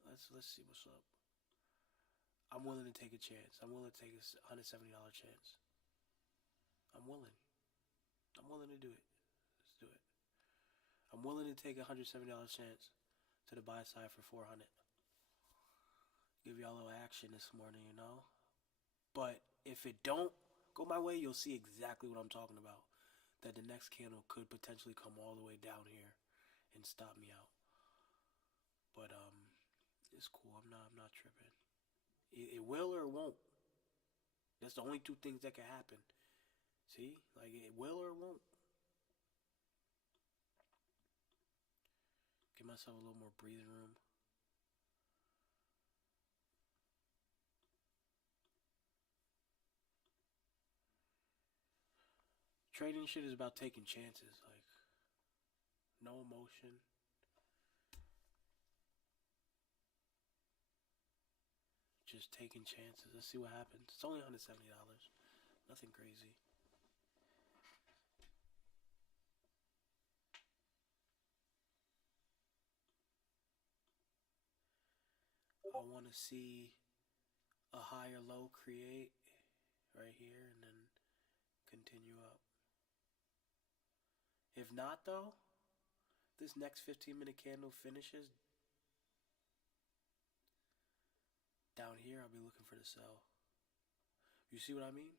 Let's see what's up. I'm willing to take a chance. I'm willing to take a $170 chance. I'm willing. I'm willing to do it. Let's do it. I'm willing to take a $170 chance to the buy side for 400. Give y'all a little action this morning, you know. But if it don't, go my way, you'll see exactly what I'm talking about. That the next candle could potentially come all the way down here and stop me out. But it's cool. I'm not tripping. It will or it won't. That's the only two things that can happen. See, like it will or it won't. Give myself a little more breathing room. Trading shit is about taking chances. Like no emotion. Just taking chances. Let's see what happens. It's only $170. Nothing crazy. I want to see a higher low create right here and then continue up. If not, though, this next 15-minute candle finishes down here, I'll be looking for the sell. You see what I mean?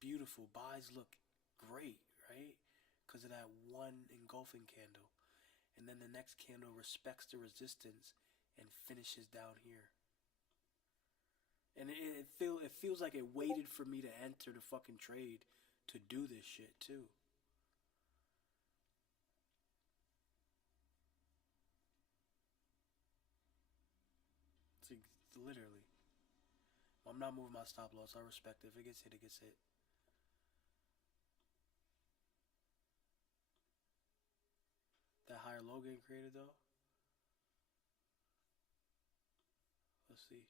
Beautiful. Buys look great, right? Because of that one engulfing candle. And then the next candle respects the resistance and finishes down here. And it feels like it waited for me to enter the fucking trade to do this shit too. It's like, literally. I'm not moving my stop loss. I respect it. If it gets hit, it gets hit. That higher low getting created though. Let's see.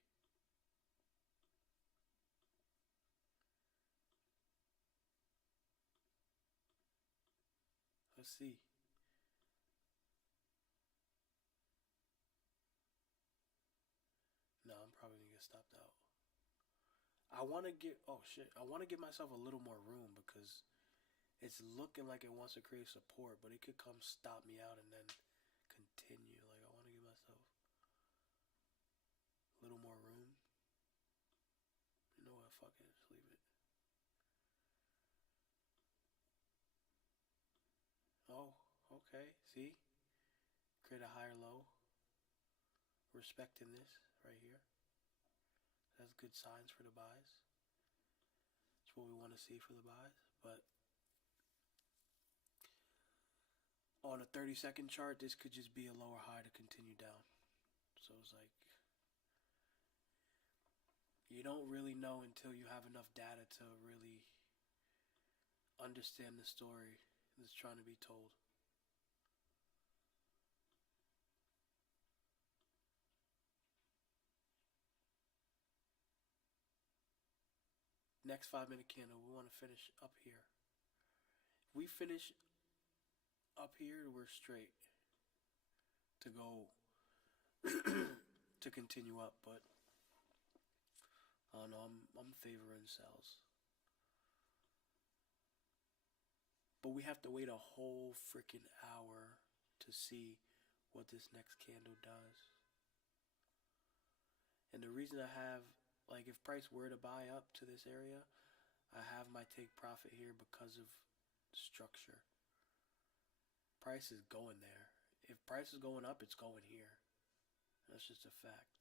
Let's see. No, I'm probably gonna get stopped out. I want to get. Oh shit! I want to give myself a little more room because it's looking like it wants to create support, but it could come stop me out and then continue. Like I want to give myself a little more room. You know what? Fuck it. Just leave it. Oh, okay. See, create a higher low. Respecting this right here. That's good signs for the buys. That's what we want to see for the buys. But on a 30-second chart, this could just be a lower high to continue down. So it's like you don't really know until you have enough data to really understand the story that's trying to be told. Next 5-minute candle, we want to finish up here. If we finish up here, we're straight to go to continue up, but I don't know, I'm favoring sells. But we have to wait a whole freaking hour to see what this next candle does. And the reason I have, like, if price were to buy up to this area, I have my take profit here because of structure. Price is going there. If price is going up, it's going here. That's just a fact.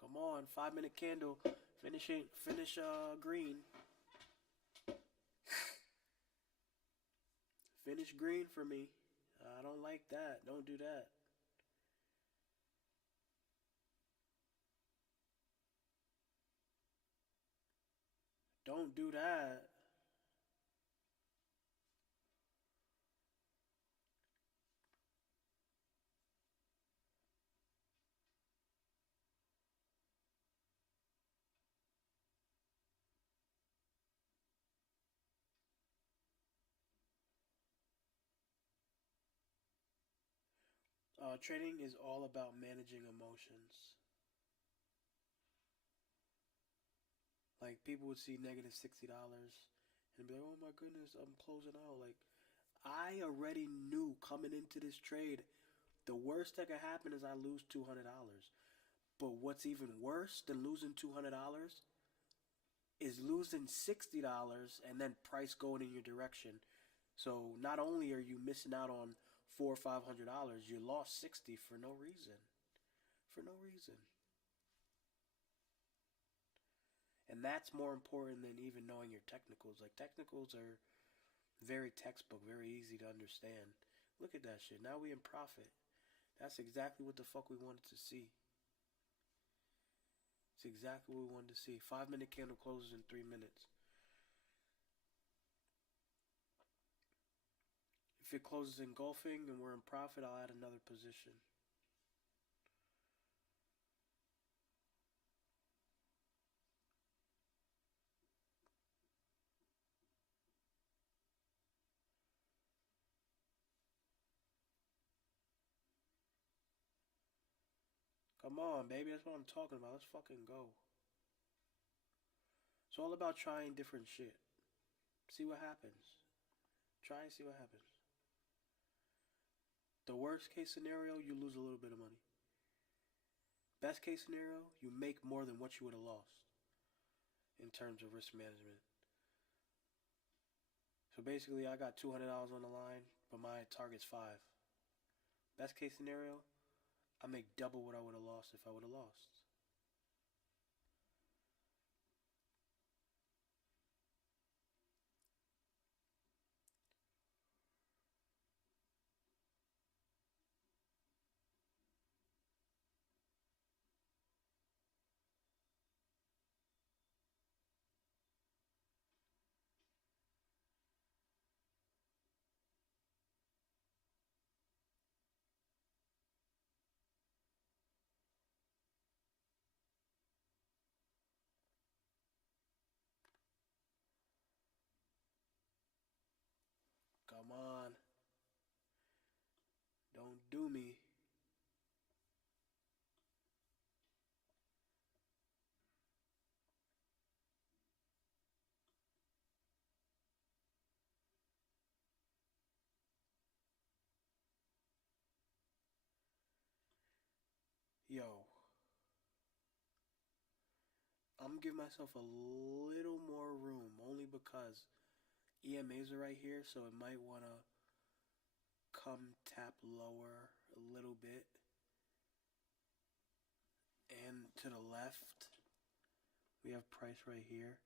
Come on, 5-minute candle. Finish green. Finish green for me. I don't like that. Don't do that. Don't do that. Trading is all about managing emotions. Like people would see negative $60 and be like, "Oh my goodness, I'm closing out." Like I already knew coming into this trade, the worst that could happen is I lose $200. But what's even worse than losing $200 is losing $60 and then price going in your direction. So not only are you missing out on $400 or $500, you lost 60 for no reason. For no reason. And that's more important than even knowing your technicals. Like technicals are very textbook, very easy to understand. Look at that shit. Now we in profit. That's exactly what the fuck we wanted to see. It's exactly what we wanted to see. 5 minute candle closes in 3 minutes. If it closes engulfing and we're in profit, I'll add another position. Come on, baby. That's what I'm talking about. Let's fucking go. It's all about trying different shit. See what happens. Try and see what happens. The worst case scenario, you lose a little bit of money. Best case scenario, you make more than what you would have lost in terms of risk management. So basically, I got $200 on the line, but my target's 5. Best case scenario, I make double what I would have lost if I would have lost. Come on. Don't do me. Yo, I'm gonna give myself a little more room only because EMAs are right here, so it might want to come tap lower a little bit. And to the left, we have price right here.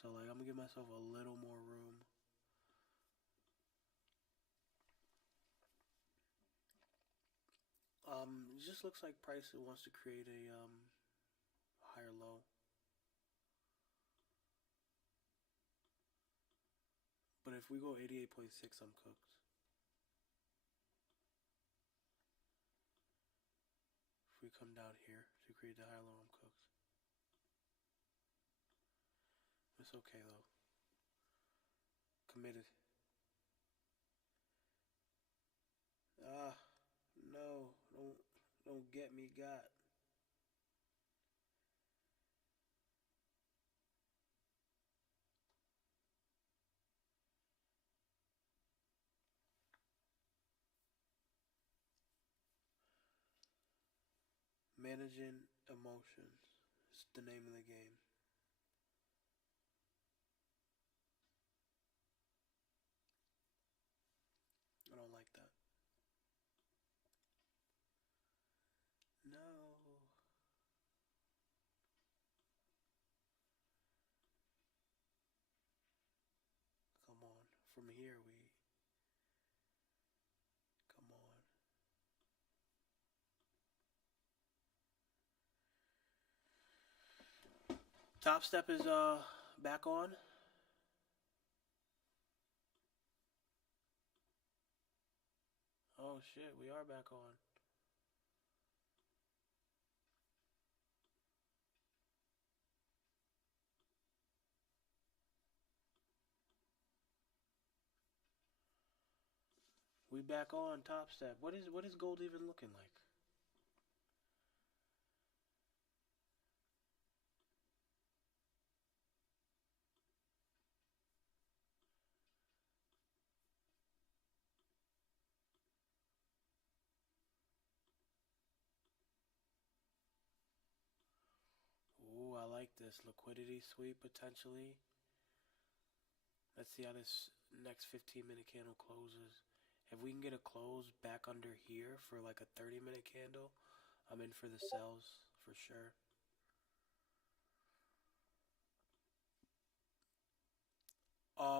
So like I'm gonna give myself a little more room. It just looks like price wants to create a higher low. But if we go 88.6, I'm cooked. If we come down here to create the higher low, I'm cooked. It's okay though. Committed. Ah, no, don't get me got. Managing emotions. It's the name of the game. I don't like that. No. Come on. From here we. Come on. Top step is back on. Oh shit, we are back on. We back on top step. What is gold even looking like? like this liquidity sweep potentially. Let's see how this next 15-minute candle closes. If we can get a close back under here for like a 30-minute candle, I'm in for the sells for sure.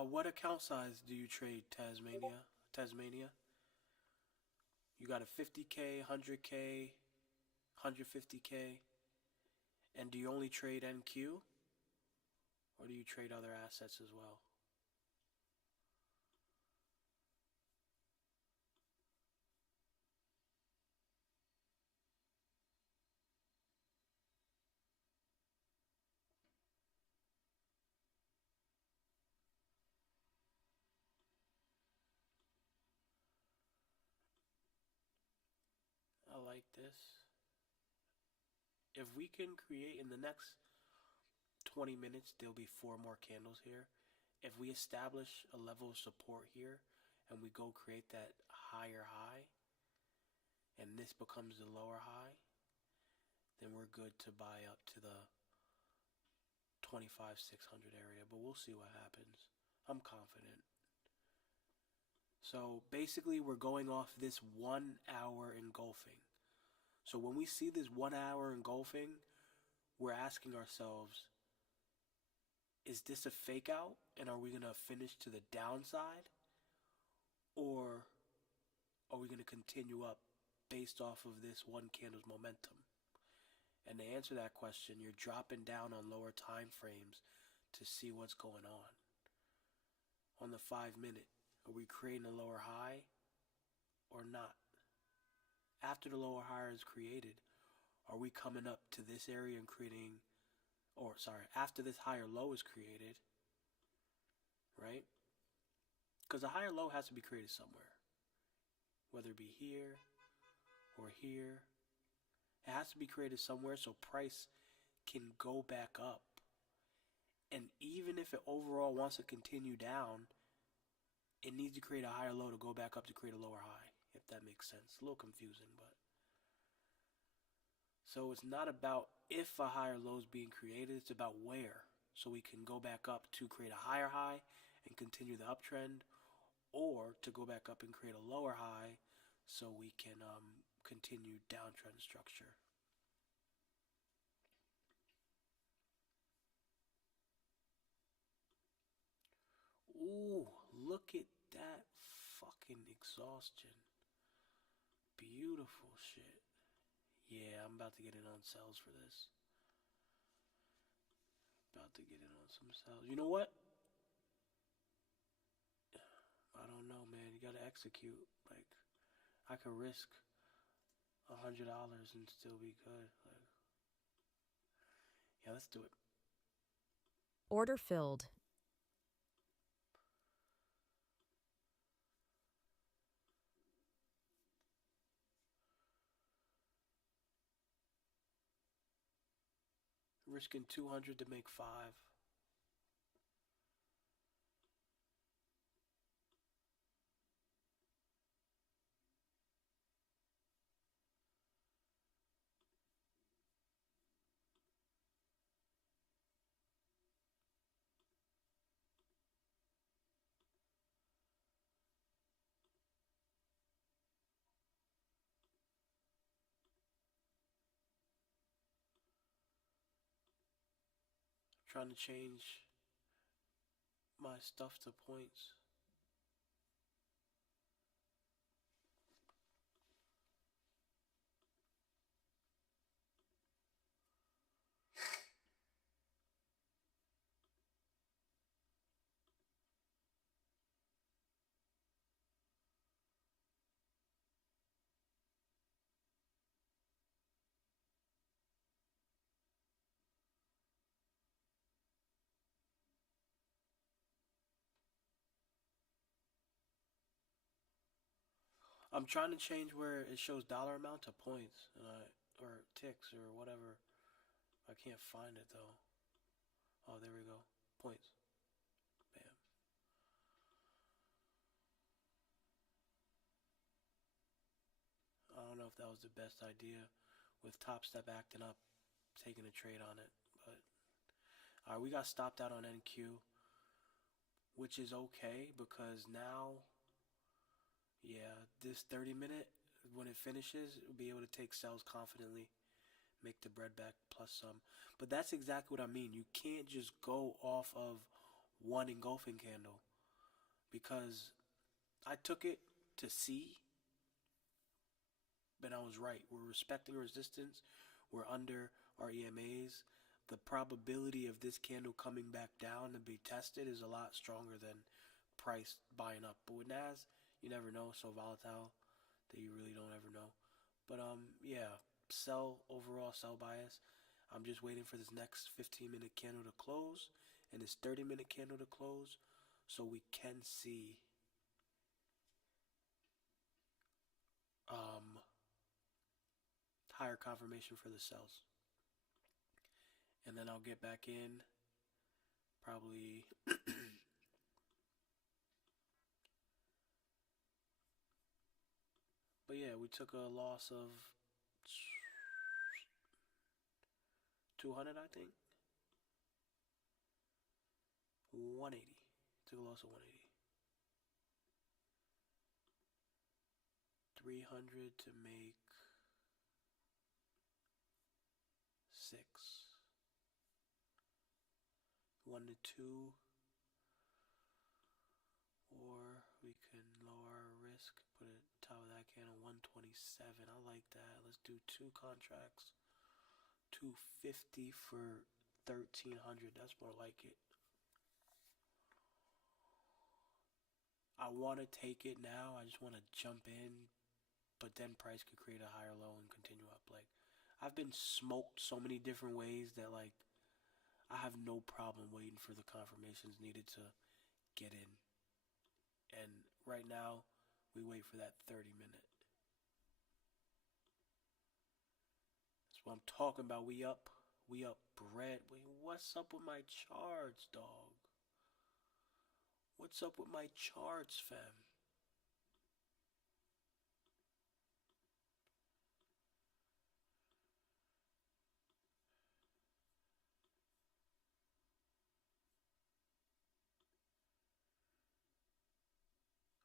What account size do you trade, Tasmania? You got a 50K, 100K, 150K, and do you only trade NQ, or do you trade other assets as well? I like this. If we can create in the next 20 minutes, there'll be 4 more candles here. If we establish a level of support here and we go create that higher high and this becomes the lower high, then we're good to buy up to the 25,600 area, but we'll see what happens. I'm confident. So basically we're going off this 1 hour engulfing. So when we see this 1 hour engulfing, we're asking ourselves, is this a fake out and are we going to finish to the downside? Or are we going to continue up based off of this one candle's momentum? And to answer that question, you're dropping down on lower time frames to see what's going on. On the 5-minute, are we creating a lower high or not? After the lower high is created, are we coming up to this area and creating, or sorry, after this higher low is created, right? Because a higher low has to be created somewhere, whether it be here or here. It has to be created somewhere so price can go back up. And even if it overall wants to continue down, it needs to create a higher low to go back up to create a lower high, if that makes sense. A little confusing, but. So it's not about if a higher low is being created, it's about where. So we can go back up to create a higher high and continue the uptrend, or to go back up and create a lower high so we can continue downtrend structure. Ooh, look at that fucking exhaustion. Beautiful shit. Yeah, I'm about to get in on sells for this. About to get in on some sells. You know what? I don't know, man. You gotta execute. Like, I could risk $100 and still be good. Like, yeah, let's do it. Order filled. Risking 200 to make 5. Trying to change my stuff to points. I'm trying to change where it shows dollar amount to points, and or ticks or whatever. I can't find it though. Oh, there we go. Points. Bam. I don't know if that was the best idea with Top Step acting up, taking a trade on it, but We got stopped out on NQ, which is okay because now, yeah, this 30 minute, when it finishes, we'll be able to take sells confidently, make the bread back plus some. But that's exactly what I mean. You can't just go off of one engulfing candle because I took it to C, but I was right. We're respecting resistance. We're under our EMAs. The probability of this candle coming back down to be tested is a lot stronger than price buying up. But with Nas, you never know. So volatile that you really don't ever know. But yeah, sell overall, sell bias. I'm just waiting for this next 15-minute candle to close and this 30-minute candle to close, so we can see um higher confirmation for the sells. And then I'll get back in probably but yeah, we took a loss of 200, I think. 180. Took a loss of 180. 300 to make 6. 1 to 2. Or we can lower our risk, put it top of that candle 127. I like that. Let's do 2 contracts. 250 for 1300. That's more like it. I want to take it now. I just want to jump in, but then price could create a higher low and continue up. Like, I've been smoked so many different ways that, like, I have no problem waiting for the confirmations needed to get in. And right now, we wait for that 30-minute. That's what I'm talking about. We up. We up bread. Wait, what's up with my charts, dog? What's up with my charts, fam?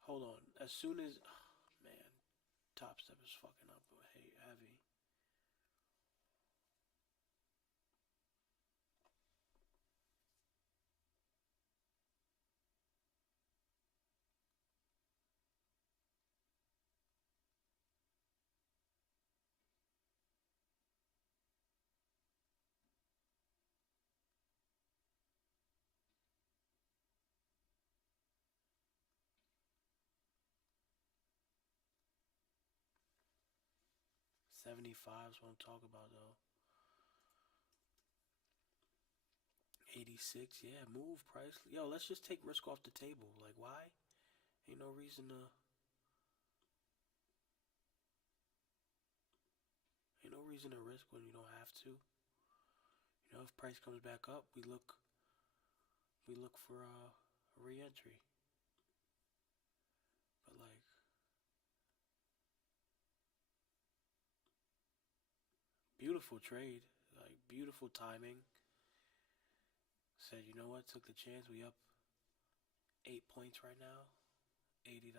Hold on. As soon as... Oh, man. Top Step is fucking up. Hey, heavy. $75 is what I'm talking about, though. 86, yeah, move price. Yo, let's just take risk off the table. Like, why? Ain't no reason to. Ain't no reason to risk when you don't have to. You know, if price comes back up, we look for a re-entry. But like, beautiful trade, like beautiful timing. Said, you know what? Took the chance. We up 8 points right now. $80.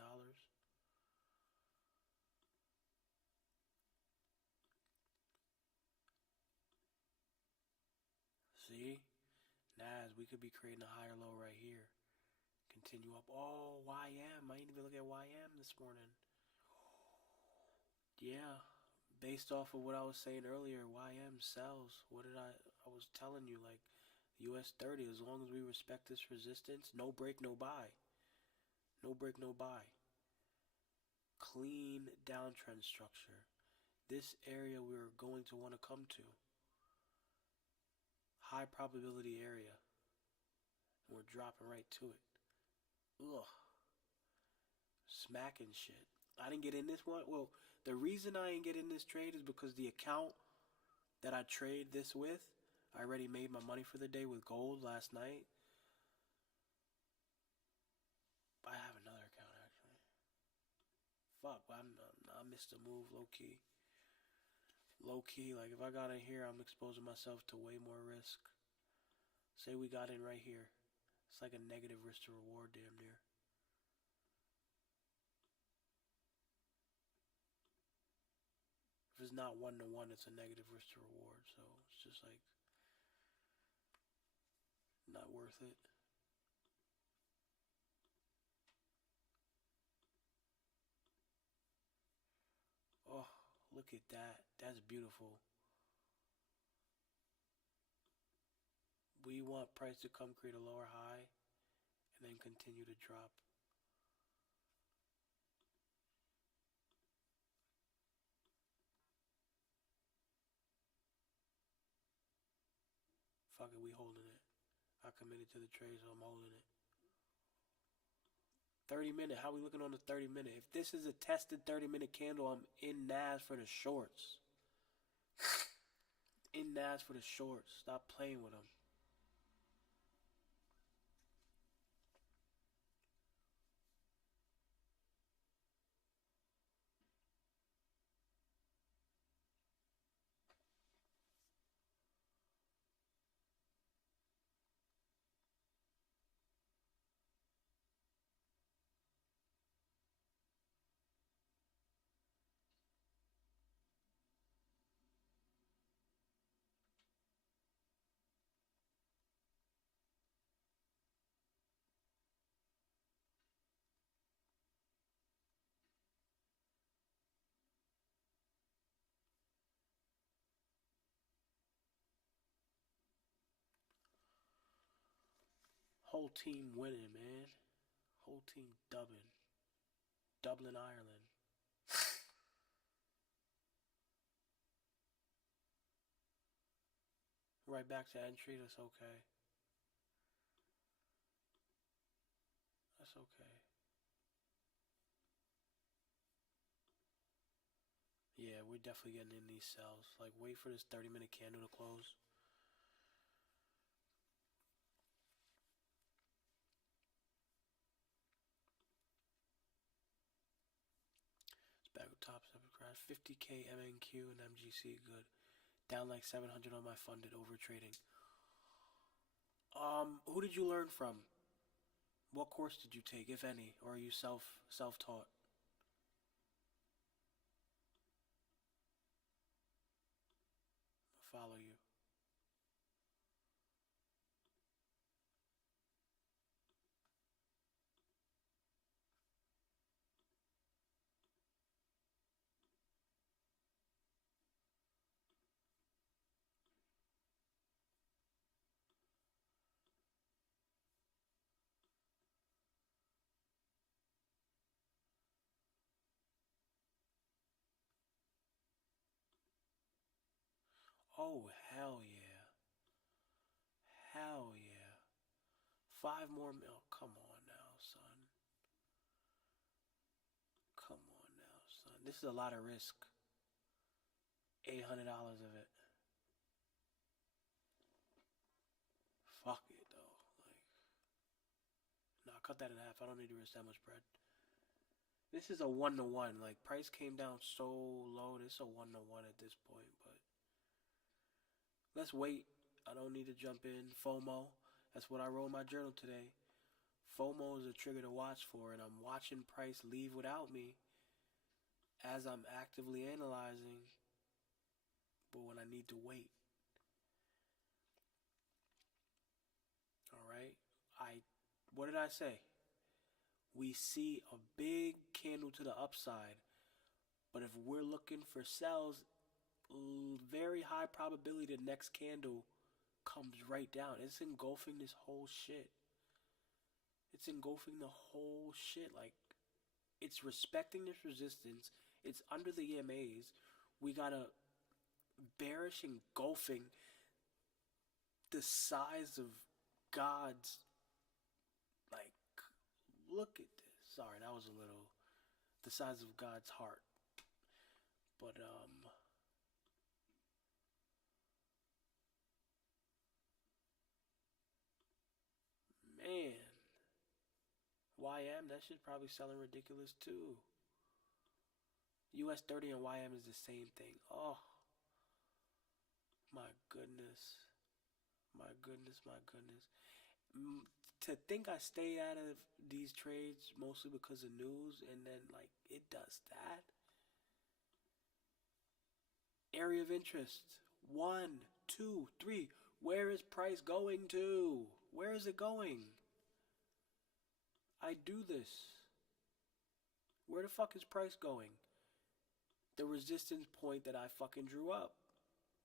See, Nas, we could be creating a higher low right here. Continue up. Oh, YM. I didn't even look at YM this morning. Yeah, based off of what I was saying earlier, YM sells. What did I was telling you, like, US 30, as long as we respect this resistance, no break, no buy. No break, no buy. Clean downtrend structure. This area we're going to want to come to. High probability area. And we're dropping right to it. Ugh. Smacking shit. I didn't get in this one. Well, the reason I didn't get in this trade is because the account that I trade this with, I already made my money for the day with gold last night. I have another account actually. Fuck, I missed a move low key. Low key, like if I got in here, I'm exposing myself to way more risk. Say we got in right here. It's like a negative risk to reward, damn near. If it's not 1-to-1, it's a negative risk to reward. So it's just like not worth it. Oh, look at that. That's beautiful. We want price to come create a lower high and then continue to drop. Fuck it, we holding it. I committed to the trade, so I'm holding it. 30-minute. How we looking on the 30-minute? If this is a tested 30-minute candle, I'm in NAS for the shorts. In NAS for the shorts. Stop playing with them. Whole team winning, man. Whole team dubbing. Dublin, Ireland. Right back to entry. That's okay. That's okay. Yeah, we're definitely getting in these cells. Like, wait for this 30-minute candle to close. It's back with top 7 crash. 50K MNQ and MGC, good. Down like 700 on my funded over trading. Who did you learn from? What course did you take, if any, or are you self-taught? I'll follow you. Oh, hell yeah. Hell yeah. 5 more mil. Come on now, son. Come on now, son. This is a lot of risk. $800 of it. Fuck it, though. Like, nah, cut that in half. I don't need to risk that much bread. This is a 1-to-1. Like, price came down so low. This is a 1-to-1 at this point, but let's wait. I don't need to jump in. FOMO. That's what I wrote in my journal today. FOMO is a trigger to watch for, and I'm watching price leave without me as I'm actively analyzing, but when I need to wait. Alright? What did I say? We see a big candle to the upside, but if we're looking for sells, very high probability the next candle comes right down. It's engulfing this whole shit. It's engulfing the whole shit. Like, it's respecting this resistance. It's under the EMAs. We got a bearish engulfing the size of God's, like, look at this. Sorry, that was a little, the size of God's heart. But, man, YM, that shit's probably selling ridiculous too. US 30 and YM is the same thing. Oh, my goodness. My goodness, my goodness. To think I stay out of these trades mostly because of news, and then like it does that. Area of interest. One, two, three. Where is price going to? Where is it going? I do this. Where the fuck is price going? The resistance point that I fucking drew up.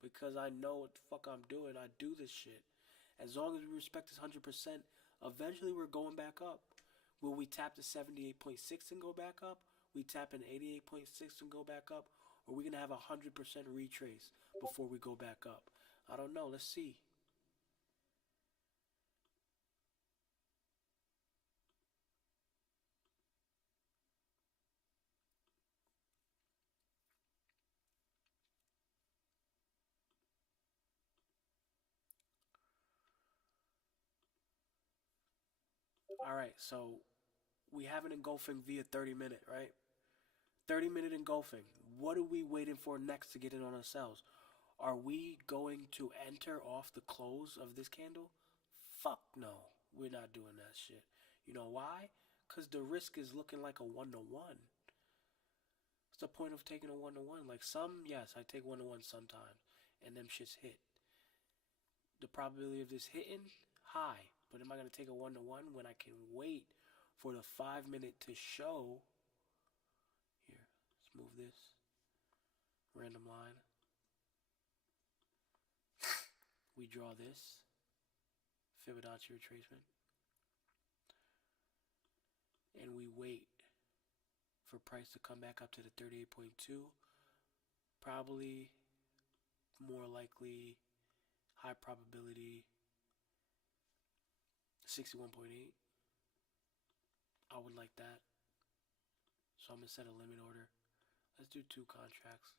Because I know what the fuck I'm doing. I do this shit. As long as we respect this 100%, eventually we're going back up. Will we tap the 78.6 and go back up? We tap an 88.6 and go back up? Or are we going to have a 100% retrace before we go back up? I don't know. Let's see. All right, so we have an engulfing via 30-minute, right? 30-minute engulfing. What are we waiting for next to get in on ourselves? Are we going to enter off the close of this candle? Fuck no. We're not doing that shit. You know why? Because the risk is looking like a 1-to-1. What's the point of taking a 1-to-1? Like yes, I take 1-to-1 sometimes. And them shits hit. The probability of this hitting, high. But am I going to take a 1-to-1 when I can wait for the 5-minute to show? Here, let's move this. Random line. We draw this. Fibonacci retracement. And we wait for price to come back up to the 38.2. Probably, more likely, high probability, 61.8. I would like that. So I'm going to set a limit order. Let's do 2 contracts.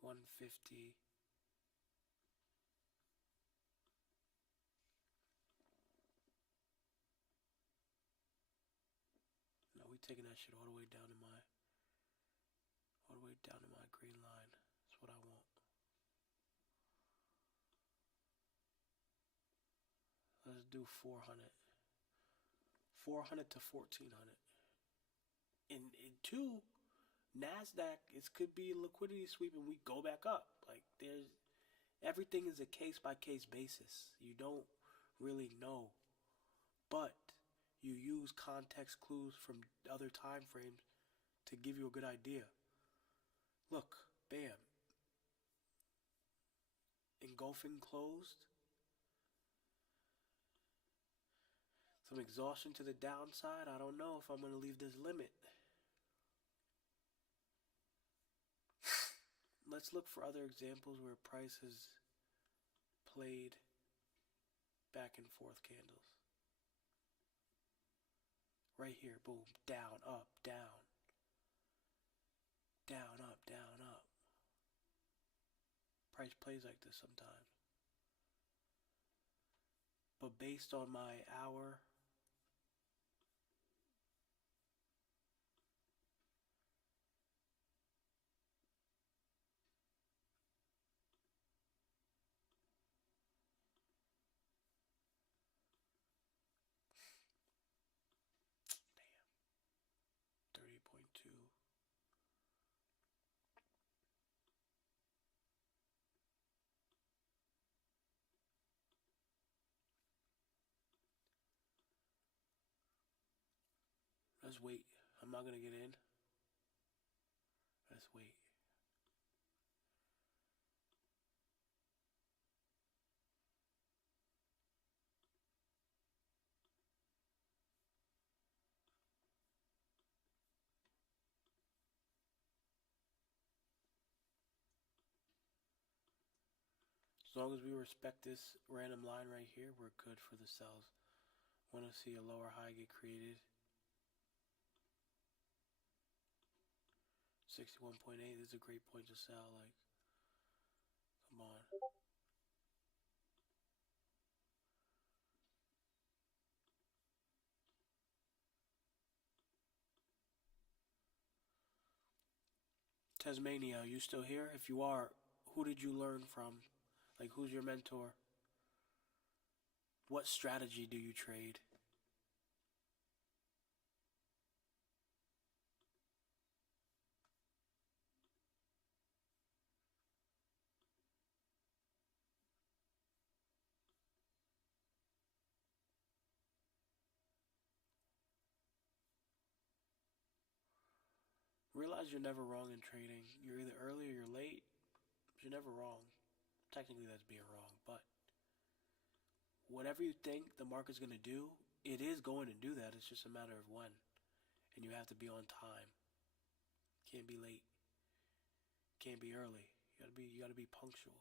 $150. No, we taking that shit all the way down to my green line. That's what I want. Let's do 400. 400 to 1400. In 2, NASDAQ, it could be a liquidity sweep and we go back up. Like, everything is a case by case basis. You don't really know. But you use context clues from other time frames to give you a good idea. Look, bam. Engulfing closed. Some exhaustion to the downside. I don't know if I'm going to leave this limit. Let's look for other examples where price has played back and forth candles. Right here, boom, down, up, down. Down, up, down, up. Price plays like this sometimes. But based on my hour, damn, 30.2. Let's wait. I'm not going to get in. Let's wait. As long as we respect this random line right here, we're good for the sells. Want to see a lower high get created. 61.8 this is a great point to sell. Like, come on. Tasmania, are you still here? If you are, who did you learn from? Like, who's your mentor? What strategy do you trade? Realize you're never wrong in trading. You're either early or you're late, but you're never wrong. Technically, that's being wrong, but whatever you think the market's going to do, it is going to do that. It's just a matter of when. And you have to be on time. Can't be late. Can't be early. You gotta be punctual.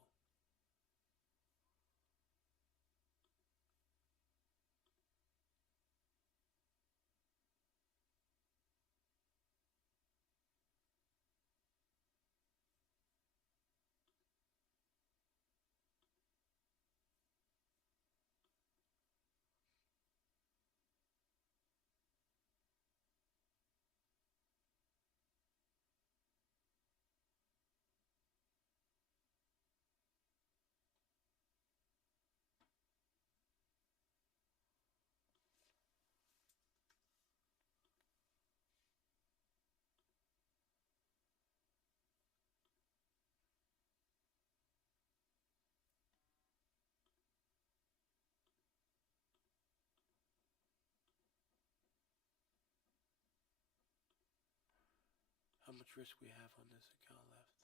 How much risk we have on this account left?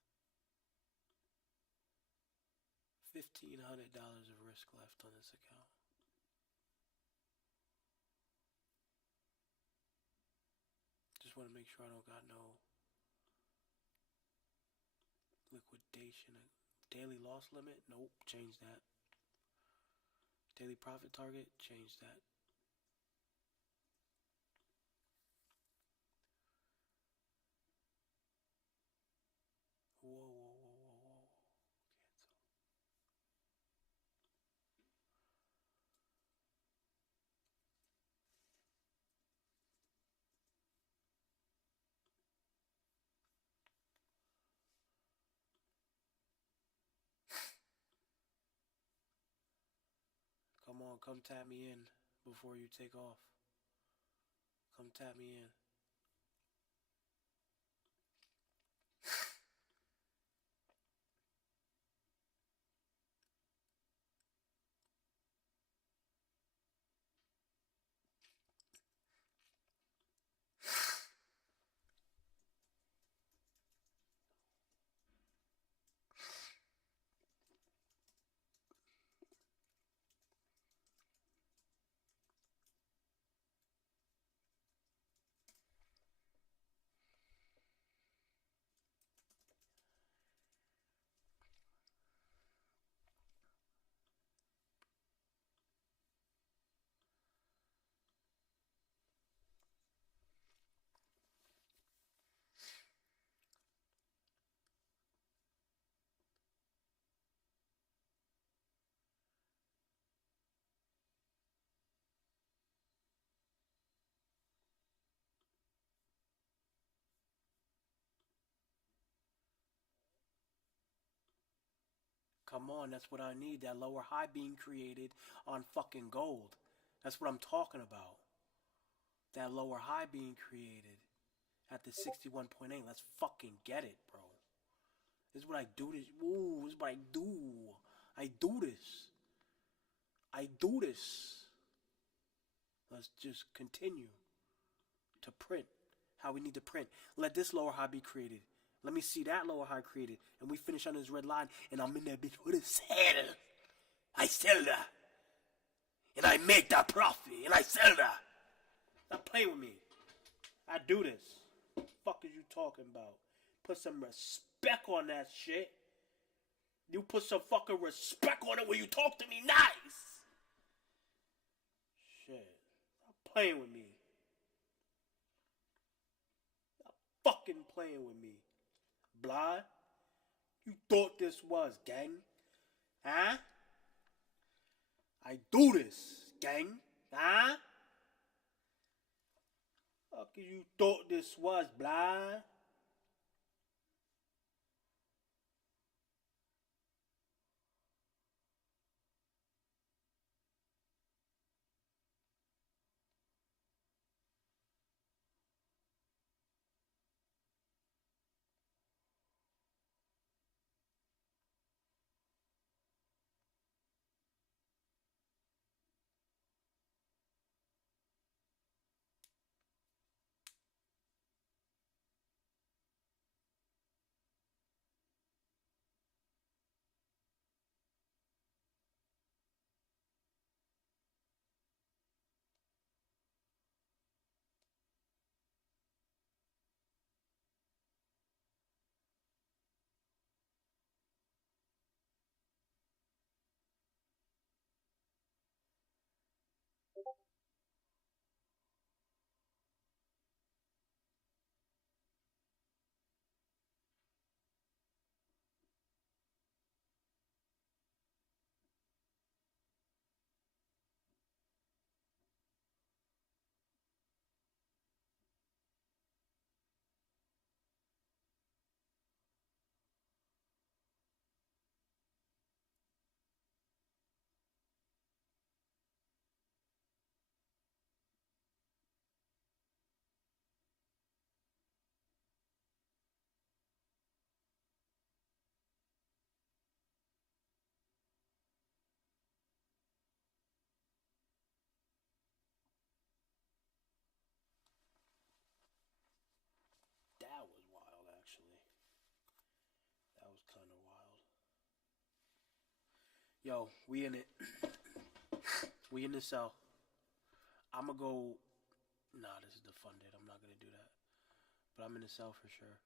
$1,500 of risk left on this account. Just want to make sure I don't got no liquidation. Daily loss limit? Nope, change that. Daily profit target? Change that. Whoa, whoa, whoa, whoa, whoa. Come on, come tap me in before you take off. Come tap me in. Come on, that's what I need. That lower high being created on fucking gold. That's what I'm talking about. That lower high being created at the 61.8. Let's fucking get it, bro. This is what I do. This is what I do. I do this. I do this. Let's just continue to print how we need to print. Let this lower high be created. Let me see that lower high created. And we finish on this red line. And I'm in that bitch with a sell. I sell that. And I make that profit. And I sell that. Stop playing with me. I do this. What the fuck is you talking about? Put some respect on that shit. You put some fucking respect on it when you talk to me nice. Shit. Stop playing with me. Stop fucking playing with me. Blah. You thought this was, gang? Huh? I do this, gang. Huh? Fuck you thought this was, blah. That was wild, actually. That was kind of wild. Yo, we in it. We in the cell. I'm gonna go. Nah, this is the funded. I'm not gonna do that. But I'm in the cell for sure.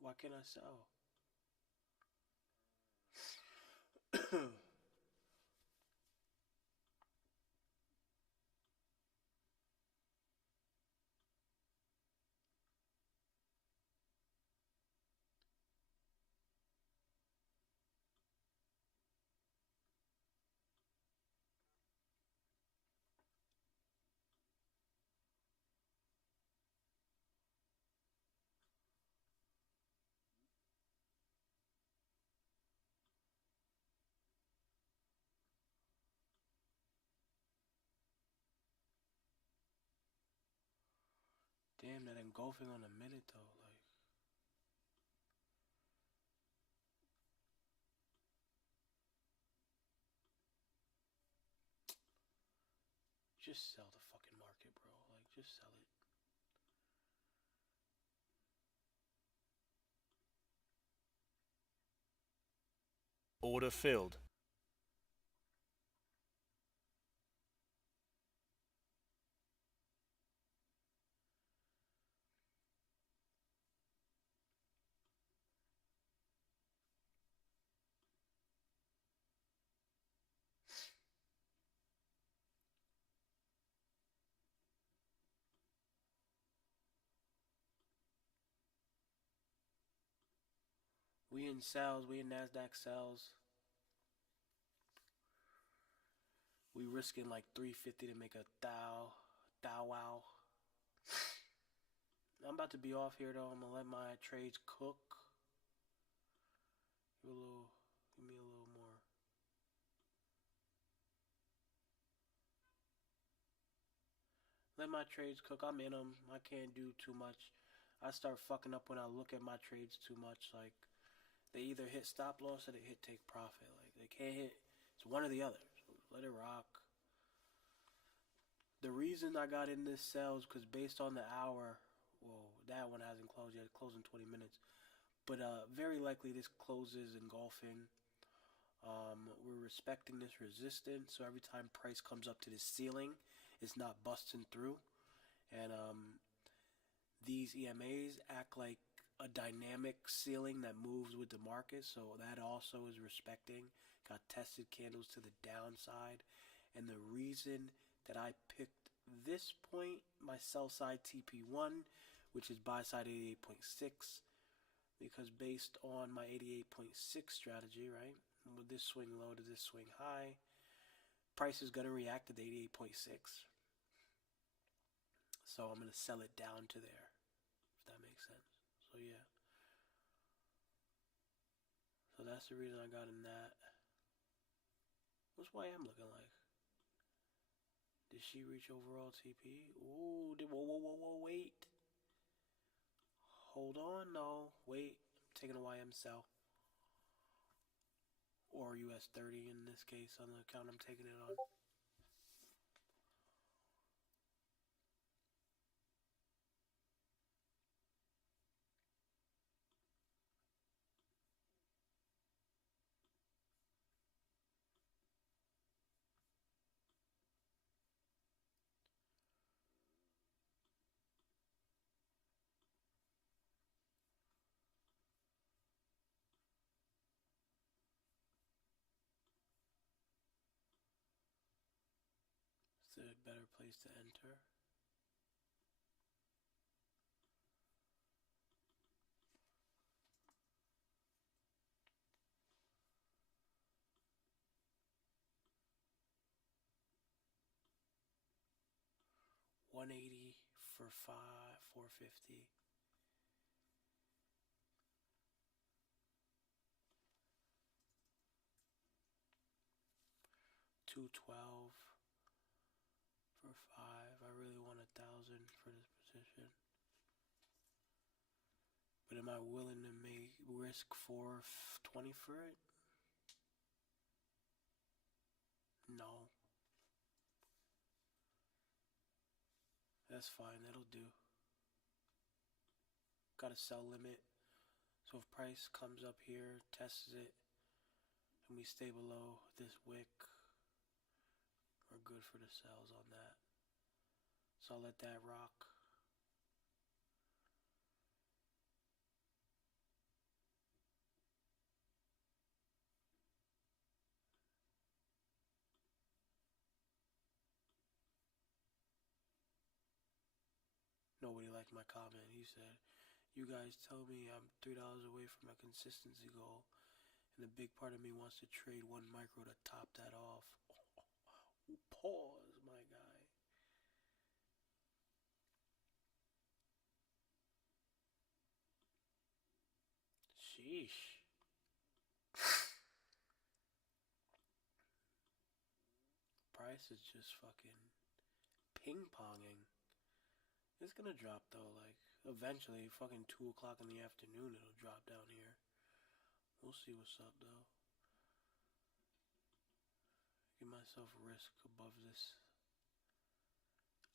Why can't I sell? Damn, that engulfing on a minute though. Like, just sell the fucking market, bro. Like, just sell it. Order filled. We in sales. We in Nasdaq sales. We risking like 350 to make a wow. I'm about to be off here though. I'm gonna let my trades cook. Give me a little more. Let my trades cook. I'm in them. I can't do too much. I start fucking up when I look at my trades too much. Like, they either hit stop loss or they hit take profit. Like, they can't hit. It's one or the other. So let it rock. The reason I got in this sell is because based on the hour, well, that one hasn't closed yet. It closed in 20 minutes. But very likely this closes engulfing. We're respecting this resistance. So every time price comes up to the ceiling, it's not busting through. And these EMAs act like a dynamic ceiling that moves with the market, so that also is respecting. Got tested candles to the downside, and the reason that I picked this point, my sell side TP1, which is buy side 88.6, because based on my 88.6 strategy, right, with this swing low to this swing high, price is going to react to the 88.6. So I'm going to sell it down to there, if that makes sense. So yeah. So that's the reason I got in that. What's YM looking like? Did she reach overall TP? Ooh, whoa, wait. Hold on, no. Wait. I'm taking a YM sell. Or US 30 in this case on the account I'm taking it on. better place to enter. $180 for 450. $212 for 5. I really want 1,000 for this position. But am I willing to risk 420 for it? No. That's fine, that'll do. Got a sell limit. So if price comes up here, tests it, and we stay below this wick, we're good for the sells on that. So I'll let that rock. Nobody liked my comment. He said, "You guys tell me I'm $3 away from my consistency goal, and a big part of me wants to trade one micro to top that off." Pause, my guy. Sheesh. Price is just fucking ping-ponging. It's gonna drop though, like, eventually, fucking 2 o'clock in the afternoon, it'll drop down here. We'll see what's up though. Give myself risk above this.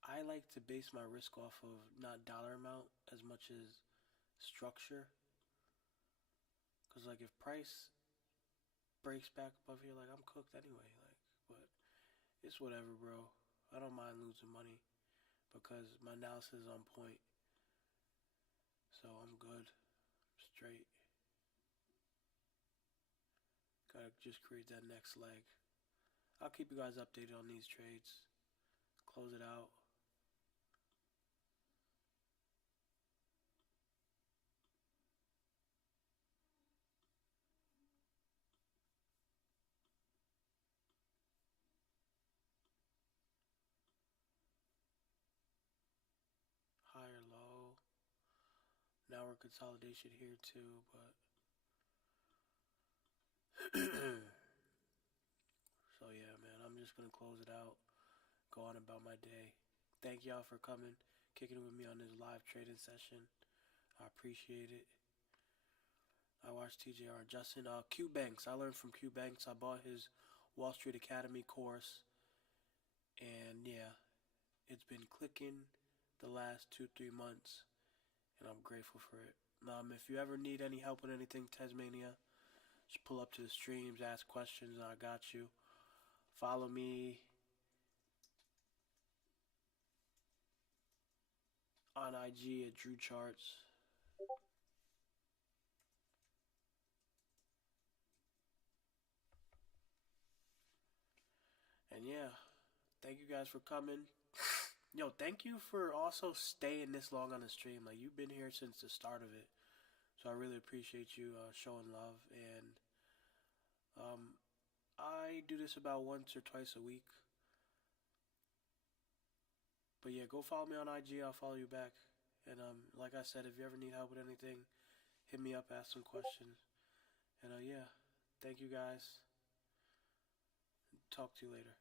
I like to base my risk off of not dollar amount as much as structure. Cause like if price breaks back above here, like I'm cooked anyway. Like, but it's whatever, bro. I don't mind losing money because my analysis is on point. So I'm good. Straight. Gotta just create that next leg. I'll keep you guys updated on these trades. Close it out. Higher low. Now we're consolidation here too, but so yeah, man, I'm just gonna close it out. Go on about my day. Thank y'all for coming, kicking it with me on this live trading session. I appreciate it. I watched TJR Justin. Q Banks. I learned from Q Banks. I bought his Wall Street Academy course, and yeah, it's been clicking the last 2-3 months, and I'm grateful for it. If you ever need any help with anything Tasmania, just pull up to the streams, ask questions, and I got you. Follow me on IG at DrewCharts. And yeah, thank you guys for coming. Yo, thank you for also staying this long on the stream. Like, you've been here since the start of it. So I really appreciate you showing love. And I do this about once or twice a week. But yeah, go follow me on IG. I'll follow you back. And like I said, if you ever need help with anything, hit me up, ask some questions. And yeah, thank you guys. Talk to you later.